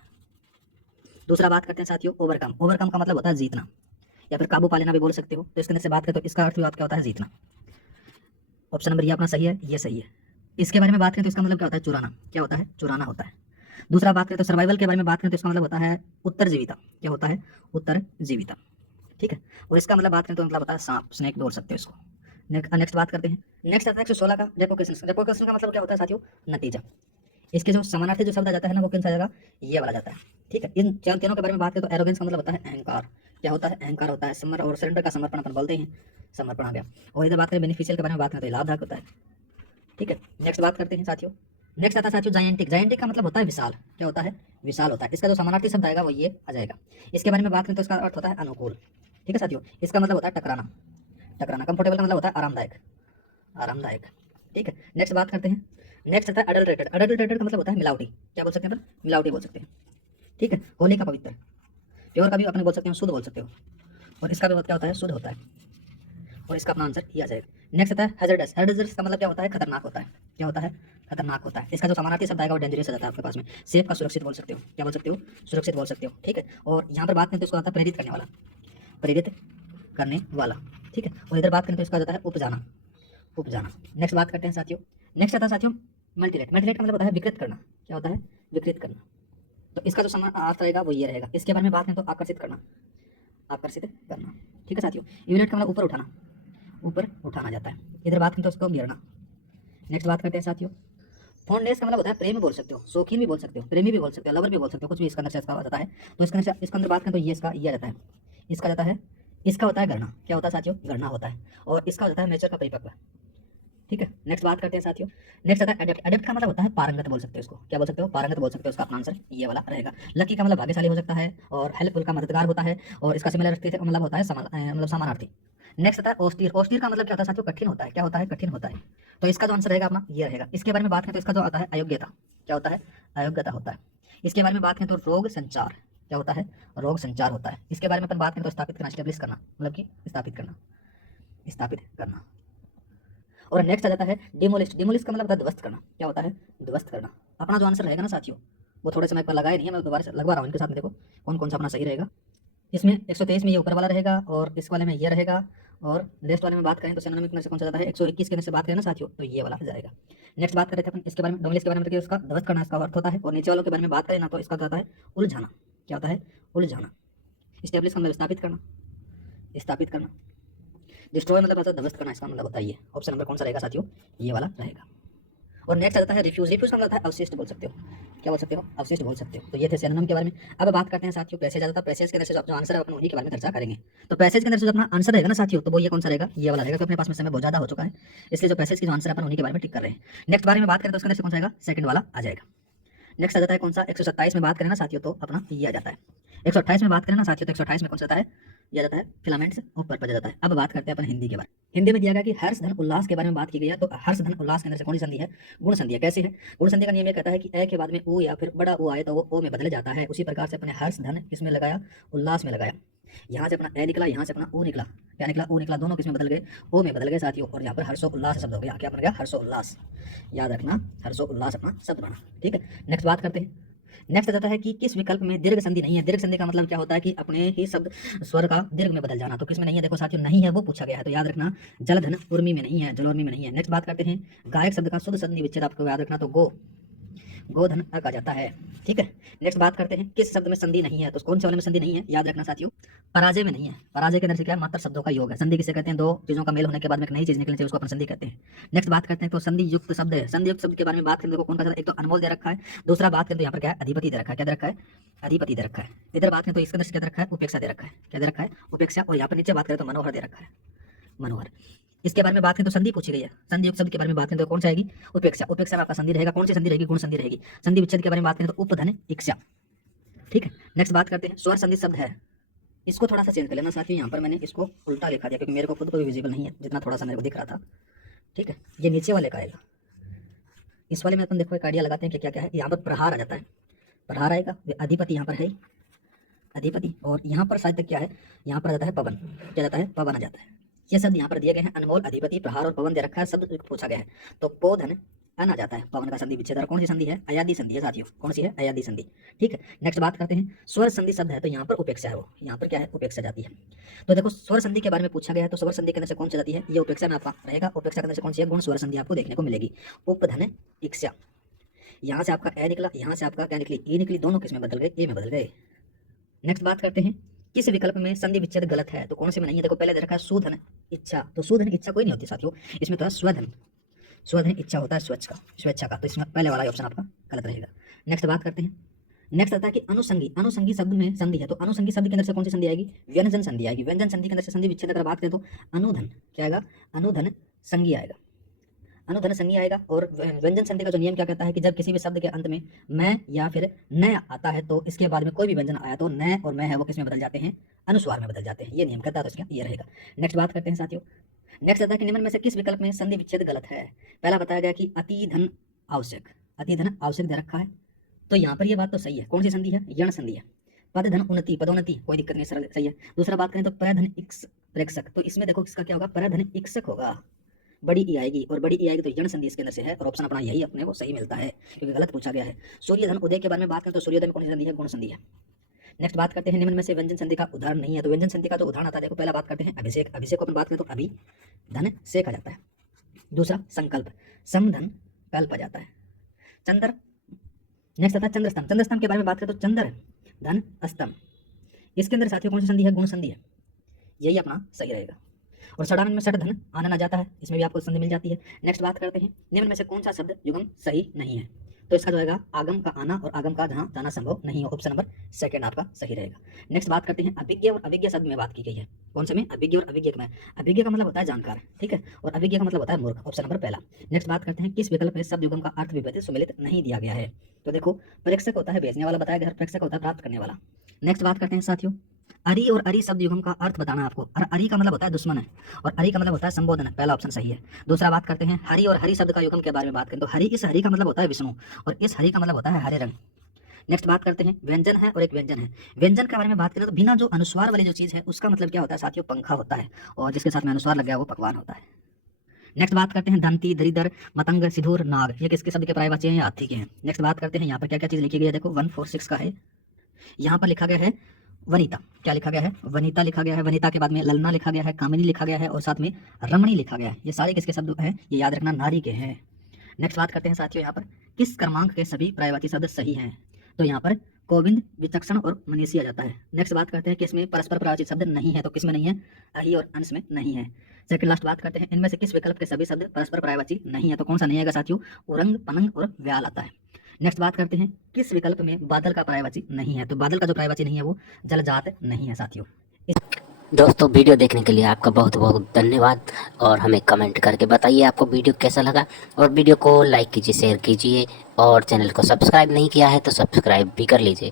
दूसरा बात करते हैं साथियों ओवरकम। ओवरकम का मतलब होता है जीतना या फिर काबू पा लेना भी बोल सकते हो। तो इसके अंदर से बात करें तो इसका अर्थ भी क्या होता है? जीतना। ऑप्शन नंबर ये अपना सही है, ये सही है। इसके बारे में बात करें तो इसका मतलब क्या होता है? चुराना। क्या होता है? चुराना होता है। दूसरा बात करें तो सर्वाइवल के बारे में बात करें तो इसका मतलब होता है उत्तरजीविता। क्या होता है? उत्तरजीविता, ठीक है। और इसका मतलब बात करें तो मतलब होता है सांप, स्नेक बोल सकते हो इसको। नेक्स्ट बात करते हैं, नेक्स्ट आता है 116 का डेपोकेशन। डेपोकेशन का मतलब क्या होता है साथियों? नतीजा। इसके जो समानार्थी जो शब्द आ जाता है ना वो कौन सा आ जाएगा? ये वाला जाता है, ठीक है। इन तीनों के बारे में बात करें तो एरोगेंस का मतलब होता है अहंकार। क्या होता है? अहंकार होता है। समर और सरेंडर का समर्पण अपन बोलते हैं, समर्पण आ गया। और इधर बात करें बेनिफिशियल के बारे में बात करें तो लाभदायक होता है, ठीक है। नेक्स्ट बात करते हैं साथियों, नेक्स्ट आता है साथियों जायंटिक। जायंटिक का मतलब होता है विशाल। क्या होता है? विशाल होता है। इसका जो समानार्थी शब्द आएगा वो ये आ जाएगा। इसके बारे में बात करें तो इसका अर्थ होता है अनुकूल, ठीक है साथियों। इसका मतलब होता है टकराना। टकराना। कंफर्टेबल का मतलब होता है आरामदायक, आरामदायक, ठीक है। नेक्स्ट बात करते हैं, नेक्स्ट आता है अडल्ट्रेटेड। अडल्ट्रेटेड का मतलब होता है मिलावटी। क्या बोल सकते हैं? मिलावटी बोल सकते हैं, ठीक है। होली का पवित्र। प्योर का भी अपने बोल सकते हो, शुद्ध बोल सकते हो। और इसका भी मतलब क्या होता है? शुद्ध होता है। और इसका अपना आंसर ये आ जाएगा। नेक्स्ट आता है हैजर्डस। हैजर्डस का मतलब क्या होता है? खतरनाक होता है। क्या होता है? खतरनाक होता है। इसका जो समानार्थी शब्द आएगा वो डेंजरस आ जाता है आपके पास में। सेफ का सुरक्षित बोल सकते हो। क्या बोल सकते हो? सुरक्षित बोल सकते हो, ठीक है। और यहाँ पर बात करें तो इसको आता है प्रेरित करने वाला, प्रेरित करने वाला, ठीक है। और इधर बात करें तो इसका जाता है उपजाना, उपजाना। नेक्स्ट बात करते हैं साथियों, नेक्स्ट आता है साथियों मल्टीरेट। मल्टीरेट का मतलब होता है विकृत करना। क्या होता है? विकृत करना। तो इसका जो समान अर्थ रहेगा वो ये रहेगा। इसके बारे में बात करें तो आकर्षित करना, आकर्षित करना, ठीक है साथियों। इवेलेट का मतलब ऊपर उठाना, ऊपर उठाना जाता है। इधर बात करें तो उसको गिरना। नेक्स्ट बात करते हैं साथियों फॉन्डनेस का मतलब होता है प्रेम बोल सकते हो, शौकीन भी बोल सकते हो, प्रेमी भी बोल सकते हो, लवर भी बोल सकते हो, कुछ भी इसका अंदर से इसका आ जाता है। तो इसके अंदर बात करें तो ये इसका ये आ जाता है। इसका जाता है, इसका होता है गणना। क्या होता है साथियों? गणना होता है। और इसका होता है नेचर का परिपक्व, ठीक है। नेक्स्ट बात करते हैं साथियों, नेक्स्ट आता है एडेप्ट। एडेप्ट का मतलब होता है पारंगत बोल सकते हो इसको। क्या बोल सकते हो? पारंगत बोल सकते हो। इसका अपना आंसर ये वाला रहेगा। लकी का मतलब भाग्यशाली हो सकता है और हेल्पफुल का मददगार होता है और इसका सिमिलरिटी मतलब होता है मतलब समानार्थी। नेक्स्ट आता है ऑस्टियर। ऑस्टियर का मतलब क्या होता है साथियों? कठिन होता है। क्या होता है? कठिन होता है। तो इसका जो आंसर रहेगा अपना ये रहेगा। इसके बारे में बात करें तो इसका जो आता है अयोग्यता। क्या होता है? अयोग्यता होता है। इसके बारे में बात करें तो रोग संचार। क्या होता है? रोग संचार होता है। इसके बारे में अपन बात करें तो स्थापित करना, स्टेब्लिश करना, मतलब कि स्थापित करना, स्थापित करना। और नेक्स्ट आ जाता है डिमोलिस्ट। डिमोलिस्ट का मतलब होता है ध्वस्त करना। क्या होता है? ध्वस्त करना। अपना जो आंसर रहेगा ना साथियों वो थोड़े समय पर लगाया नहीं है, मैं दोबारा से लगवा रहा हूँ इनके साथ में। देखो कौन कौन सा अपना सही रहेगा। इसमें 123 में ये ऊपर वाला रहेगा और इस वाले में ये रहेगा। और लेफ्ट वाले में बात करें तो सिनोनिम में से कौन सा जाता है? 121 के अंदर से बात करें ना साथियों तो ये वाला जाएगा। नेक्स्ट बात करते हैं अपन इसके बारे में, डोमिलिस्ट के बारे में, उसका ध्वस्त करना इसका अर्थ होता है। और नीचे वालों के बारे में बात करें ना तो इसका जाता है उलझाना। क्या होता है? उलझाना। स्टेब्लिश का मतलब स्थापित करना, स्थापित करना। डिस्ट्रॉय मतलब होता है ध्वस्त करना, इसका मतलब होता है ये। ऑप्शन नंबर कौन सा रहेगा साथियों? ये वाला रहेगा। और नेक्स्ट आता है रिफ्यूज। रिफ्यूज का मतलब होता है अवशिष्ट बोल सकते हो। क्या बोल सकते हो? अवशिष्ट बोल सकते हो। तो ये थे सिनोनिम के बारे में। अब बात करते हैं साथियों पैसेज। आता है पैसेज के अंदर से जो आंसर है अपन उन्हीं के बारे में चर्चा करेंगे। तो पैसेज के अंदर से जो अपना आंसर रहेगा ना साथियों तो वो ये कौन सा रहेगा? ये वाला रहेगा। तो अपने पास में समय बहुत ज्यादा हो चुका है इसलिए जो पैसेज की जो आंसर है अपन उन्हीं के बारे में टिक कर रहे हैं। नेक्स्ट बारे में बात करें तो उसके अंदर से कौन सा आएगा? सेकंड वाला आ जाएगा। नेक्स्ट आ जाता है कौन सा? 127 में बात करें ना साथियों तो अपना ये आ जाता है। 128 में बात करें ना साथियों तो 128 में कौन सा आता है? दिया जाता है फिलामेंट्स और पर्पज दिया जाता है। अब बात करते हैं अपन हिंदी के बारे में। हिंदी में दिया गया कि हर्ष धन उल्लास के बारे में बात की गई है। तो हर्ष धन उल्लास के अंदर से कौन सी संधि है? गुण संधि है। कैसे है? गुण संधि का नियम ये कहता है कि ए के बाद में ऊ या फिर बड़ा ऊ आए तो वो ओ में बदल जाता है। उसी प्रकार से अपने हर्ष धन किसमें लगाया? उल्लास में लगाया। यहाँ से अपना ए निकला, यहाँ से अपना ऊ निकला, क्या निकला? ऊ निकला, दोनों किसमें बदल गए? ओ में बदल गए साथियों। और यहाँ पर हर्षोल्लास शब्द हो गया। क्या बन गया? हर्षोल्लास। याद रखना, हर्षोल्लास अपना शब्द बना। ठीक है, नेक्स्ट बात करते हैं। नेक्स्ट आता है कि किस विकल्प में दीर्घ संधि नहीं है। दीर्घ संधि का मतलब क्या होता है कि अपने ही शब्द स्वर का दीर्घ में बदल जाना। तो किसमें नहीं है? देखो साथियों, नहीं है वो पूछा गया है, तो याद रखना जलधन उर्मी में नहीं है, जलोर्मी में नहीं है। नेक्स्ट बात करते हैं गायक शब्द का शुद्ध संधि विच्छेद आपको याद रखना, तो गोधन अक आ जाता है। ठीक है, नेक्स्ट बात करते हैं किस शब्द में संधि नहीं है। तो कौन से वाले में संधि नहीं है? याद रखना साथियों, पराजय में नहीं है। पराजय के अंदर से क्या? मात्र शब्दों का योग है। संधि किसे कहते हैं? दो चीजों का मेल होने के बाद में एक नई चीज निकलने से उसको अपन संधि कहते हैं। नेक्स्ट बात करते हैं तो संधि युक्त शब्द है। संधि युक्त शब्द के बारे में बात करें तो कौन सा? एक तो अनमोल दे रखा है, दूसरा बात करें तो यहाँ पर क्या है? अधिपति दे रखा है। क्या दे रखा है? अधिपति दे रखा है। इधर बात करें तो इसके अंदर से क्या दे रखा है? उपेक्षा दे रखा है। क्या दे रखा है? उपेक्षा। और यहाँ पर नीचे बात करें तो मनोहर दे रखा है, मनोहर। इसके बारे में बात करें तो संधि पूछी गई है। संधि युक्त शब्द के बारे में बात करें तो कौन सा आएगी? उपेक्षा। उपेक्षा में आपका संधि रहेगा। कौन सी संधि रहेगी? गुण संधि रहेगी। संधि विच्छेद के बारे में बात करें तो उपधन इक्षा। ठीक है, नेक्स्ट बात करते हैं स्वर संधि शब्द है। इसको थोड़ा सा चेंज कर लेना साथियों, यहाँ पर मैंने इसको उल्टा लिखा दिया क्योंकि मेरे को खुद को भी विजिबल नहीं है जितना थोड़ा सा मेरे को दिख रहा था। ठीक है, ये नीचे वाले का आएगा। इस वाले में अपन देखो एक आइडिया लगाते हैं कि क्या क्या है। यहाँ पर प्रहार आ जाता है, प्रहार आएगा। अधिपति यहाँ पर है, अधिपति। और यहाँ पर शायद तक क्या है? यहाँ पर आ जाता है पवन। क्या जाता है? पवन आ जाता है। ये शब्द यहाँ पर दिए गए हैं। अनमोल, अधिपति, प्रहार और पवन दे रखा है। शब्द पूछा गया है तो पोधन अन आ जाता है। पवन का संधि विच्छेद। और कौन सी संधि है? अयादी संधि है साथियों। कौन सी है? अयादी संधि। ठीक है, नेक्स्ट बात करते हैं स्वर संधि शब्द है। तो यहाँ पर उपेक्षा है, वो यहाँ पर क्या है? उपेक्षा जाती है। तो देखो स्वर संधि के बारे में पूछा गया है तो स्वर संधि के अंदर से कौन सी जाती है? ये उपेक्षा में आपका रहेगा। उपेक्षा के अंदर से कौन सी है? गुण स्वर संधि आपको देखने को मिलेगी। उपधन इक्षा। यहाँ से आपका ए निकला, यहाँ से आपका क्या निकली? ई निकली, दोनों किस में बदल गए? ए में बदल गए। नेक्स्ट बात करते हैं किस विकल्प में संधि विच्छेद गलत है। तो कौन से में नहीं है? देखो पहले दे रखा है सुधन इच्छा। तो सुधन इच्छा कोई नहीं होती साथियों, इसमें तो है स्वधन। स्वधन इच्छा होता है स्वच्छ का, स्वेच्छा का। तो इसमें पहले वाला ऑप्शन आपका गलत रहेगा। नेक्स्ट बात करते हैं। नेक्स्ट आता है कि अनुसंगी। अनुसंगी शब्द में संधि है। तो अनुसंगी शब्द के अंदर से कौन सी संधि आएगी? व्यंजन संधि आएगी। व्यंजन संधि के अंदर से संधि विच्छेद अगर बात करें तो अनुधन क्या आएगा? अनुधन संगी आएगा, अनुधन संज्ञा आएगा। और व्यंजन संधि का जो नियम क्या कहता है कि जब किसी भी शब्द के अंत में मैं या फिर न आता है तो इसके बाद में कोई भी व्यंजन आया तो न और मैं है वो किस में बदल जाते हैं? अनुस्वार में बदल जाते हैं। ये नियम कहता है, तो इसका ये रहेगा। नेक्स्ट बात करते हैं साथियों। नेक्स्ट आता है कि निम्न में से किस विकल्प में संधि विच्छेद गलत है। पहला बताया गया कि अति धन आवश्यक, अति धन आवश्यक दे रखा है। तो यहाँ पर ये बात तो सही है। कौन सी संधि है? यण संधि है। पद धन उन्नति, पदोन्नति, कोई दिक्कत नहीं, सरल सही है। दूसरा बात करें तो परधन इक्स प्रेक्षक। तो इसमें देखो किसका क्या होगा? परधन इक्सक होगा, बड़ी ई आएगी। और बड़ी ई आएगी तो यण संधि इसके अंदर से है। और ऑप्शन अपना यही अपने को सही मिलता है क्योंकि गलत पूछा गया है। सूर्यधन उदय के बारे में बात करें तो सूर्योदय में कौन सी संधि है? गुण संधि है। नेक्स्ट बात करते हैं निम्न में से व्यंजन संधि का उदाहरण नहीं है। तो व्यंजन संधि का जो उदाहरण आता है देखो, पहला बात करते हैं अभिषेक। अभिषेक को अपन बात करें तो अभी धन शेक आ जाता है। दूसरा संकल्प, समधन कल्प आ जाता है। चंद्र। नेक्स्ट आता है चंद्रस्तंभ। चंद्रस्तंभ के बारे में बात करें तो चंद्र धन स्तंभ। इसके अंदर साथियों कौन सी संधि है? गुण संधि है। यही अपना सही रहेगा। और षडानन में षड धन आनन आ जाता है, इसमें भी आपको संधि मिल जाती है। नेक्स्ट बात करते हैं निम्न में से कौन सा शब्द युगम सही नहीं है। तो इसका जो रहेगा आगम का आना और आगम का जहाँ जाना संभव नहीं हो। ऑप्शन नंबर सेकंड आपका सही रहेगा। नेक्स्ट बात करते हैं अभिज्ञ और अभिज्ञ शब्द में बात की गई है। कौन से में? अभिज्ञ और अभिज्ञ में। अभिज्ञ का मतलब होता है जानकार, ठीक है, और अभिज्ञ का मतलब होता है मूर्ख। ऑप्शन नंबर पहला। नेक्स्ट बात करते हैं किस विकल्प में शब्द युगम का अर्थ विपरीत सुमेलित नहीं दिया गया है। तो देखो प्रेक्षक होता है भेजने वाला, बताया गया, प्रेक्षक होता है प्राप्त करने वाला। नेक्स्ट बात करते हैं साथियों अरि और अरि शब्द युगम का अर्थ बताना आपको। और अरि का मतलब होता है दुश्मन है और अरि का मतलब होता है संबोधन है। पहला ऑप्शन सही है। दूसरा बात करते हैं हरि और हरि शब्द का युगम के बारे में बात करें तो हरि, इस हरि का मतलब होता है विष्णु और इस हरि का मतलब होता है हरे रंग। नेक्स्ट बात करते हैं व्यंजन है और एक व्यंजन है। व्यंजन के बारे में बात करें तो बिना जो अनुस्वार वाली जो चीज है उसका मतलब क्या होता है साथियों? पंखा होता है, और जिसके साथ में अनुस्वार लग गया वो पकवान होता है। नेक्स्ट बात करते हैं दंती, दरिदर, मतंग, सिधुर, नाग। ये किसके शब्द के पर्यायवाची हैं? हाथी के हैं। नेक्स्ट बात करते हैं यहाँ पर क्या क्या चीज लिखी गई है। देखो 146 का है। यहाँ पर लिखा गया है वनिता। क्या लिखा गया है? वनिता लिखा गया है। वनिता के बाद में ललना लिखा गया है, कामिनी लिखा गया है और साथ में रमणी लिखा गया है। ये सारे किसके शब्द हैं? ये याद रखना नारी के हैं। नेक्स्ट बात करते हैं साथियों यहाँ पर किस क्रमांक के सभी पर्यायवाची शब्द सही हैं। तो यहाँ पर गोविंद, विचक्षण और मनीषी आ जाता है। नेक्स्ट बात करते हैं कि इसमें परस्पर पर्यायवाची शब्द नहीं है। तो किसमें नहीं है? अहि और अंश में नहीं है। सेकंड लास्ट बात करते हैं इनमें से किस विकल्प के सभी शब्द परस्पर पर्यायवाची नहीं है। तो कौन सा नहीं आएगा साथियों? उरंग, पनंग और व्याल आता है। नेक्स्ट बात करते हैं किस विकल्प में बादल का पर्यायवाची नहीं है। तो बादल का जो पर्यायवाची नहीं है वो जलजात नहीं है साथियों। दोस्तों वीडियो देखने के लिए आपका बहुत बहुत धन्यवाद और हमें कमेंट करके बताइए आपको वीडियो कैसा लगा। और वीडियो को लाइक कीजिए, शेयर कीजिए और चैनल को सब्सक्राइब नहीं किया है तो सब्सक्राइब भी कर लीजिए।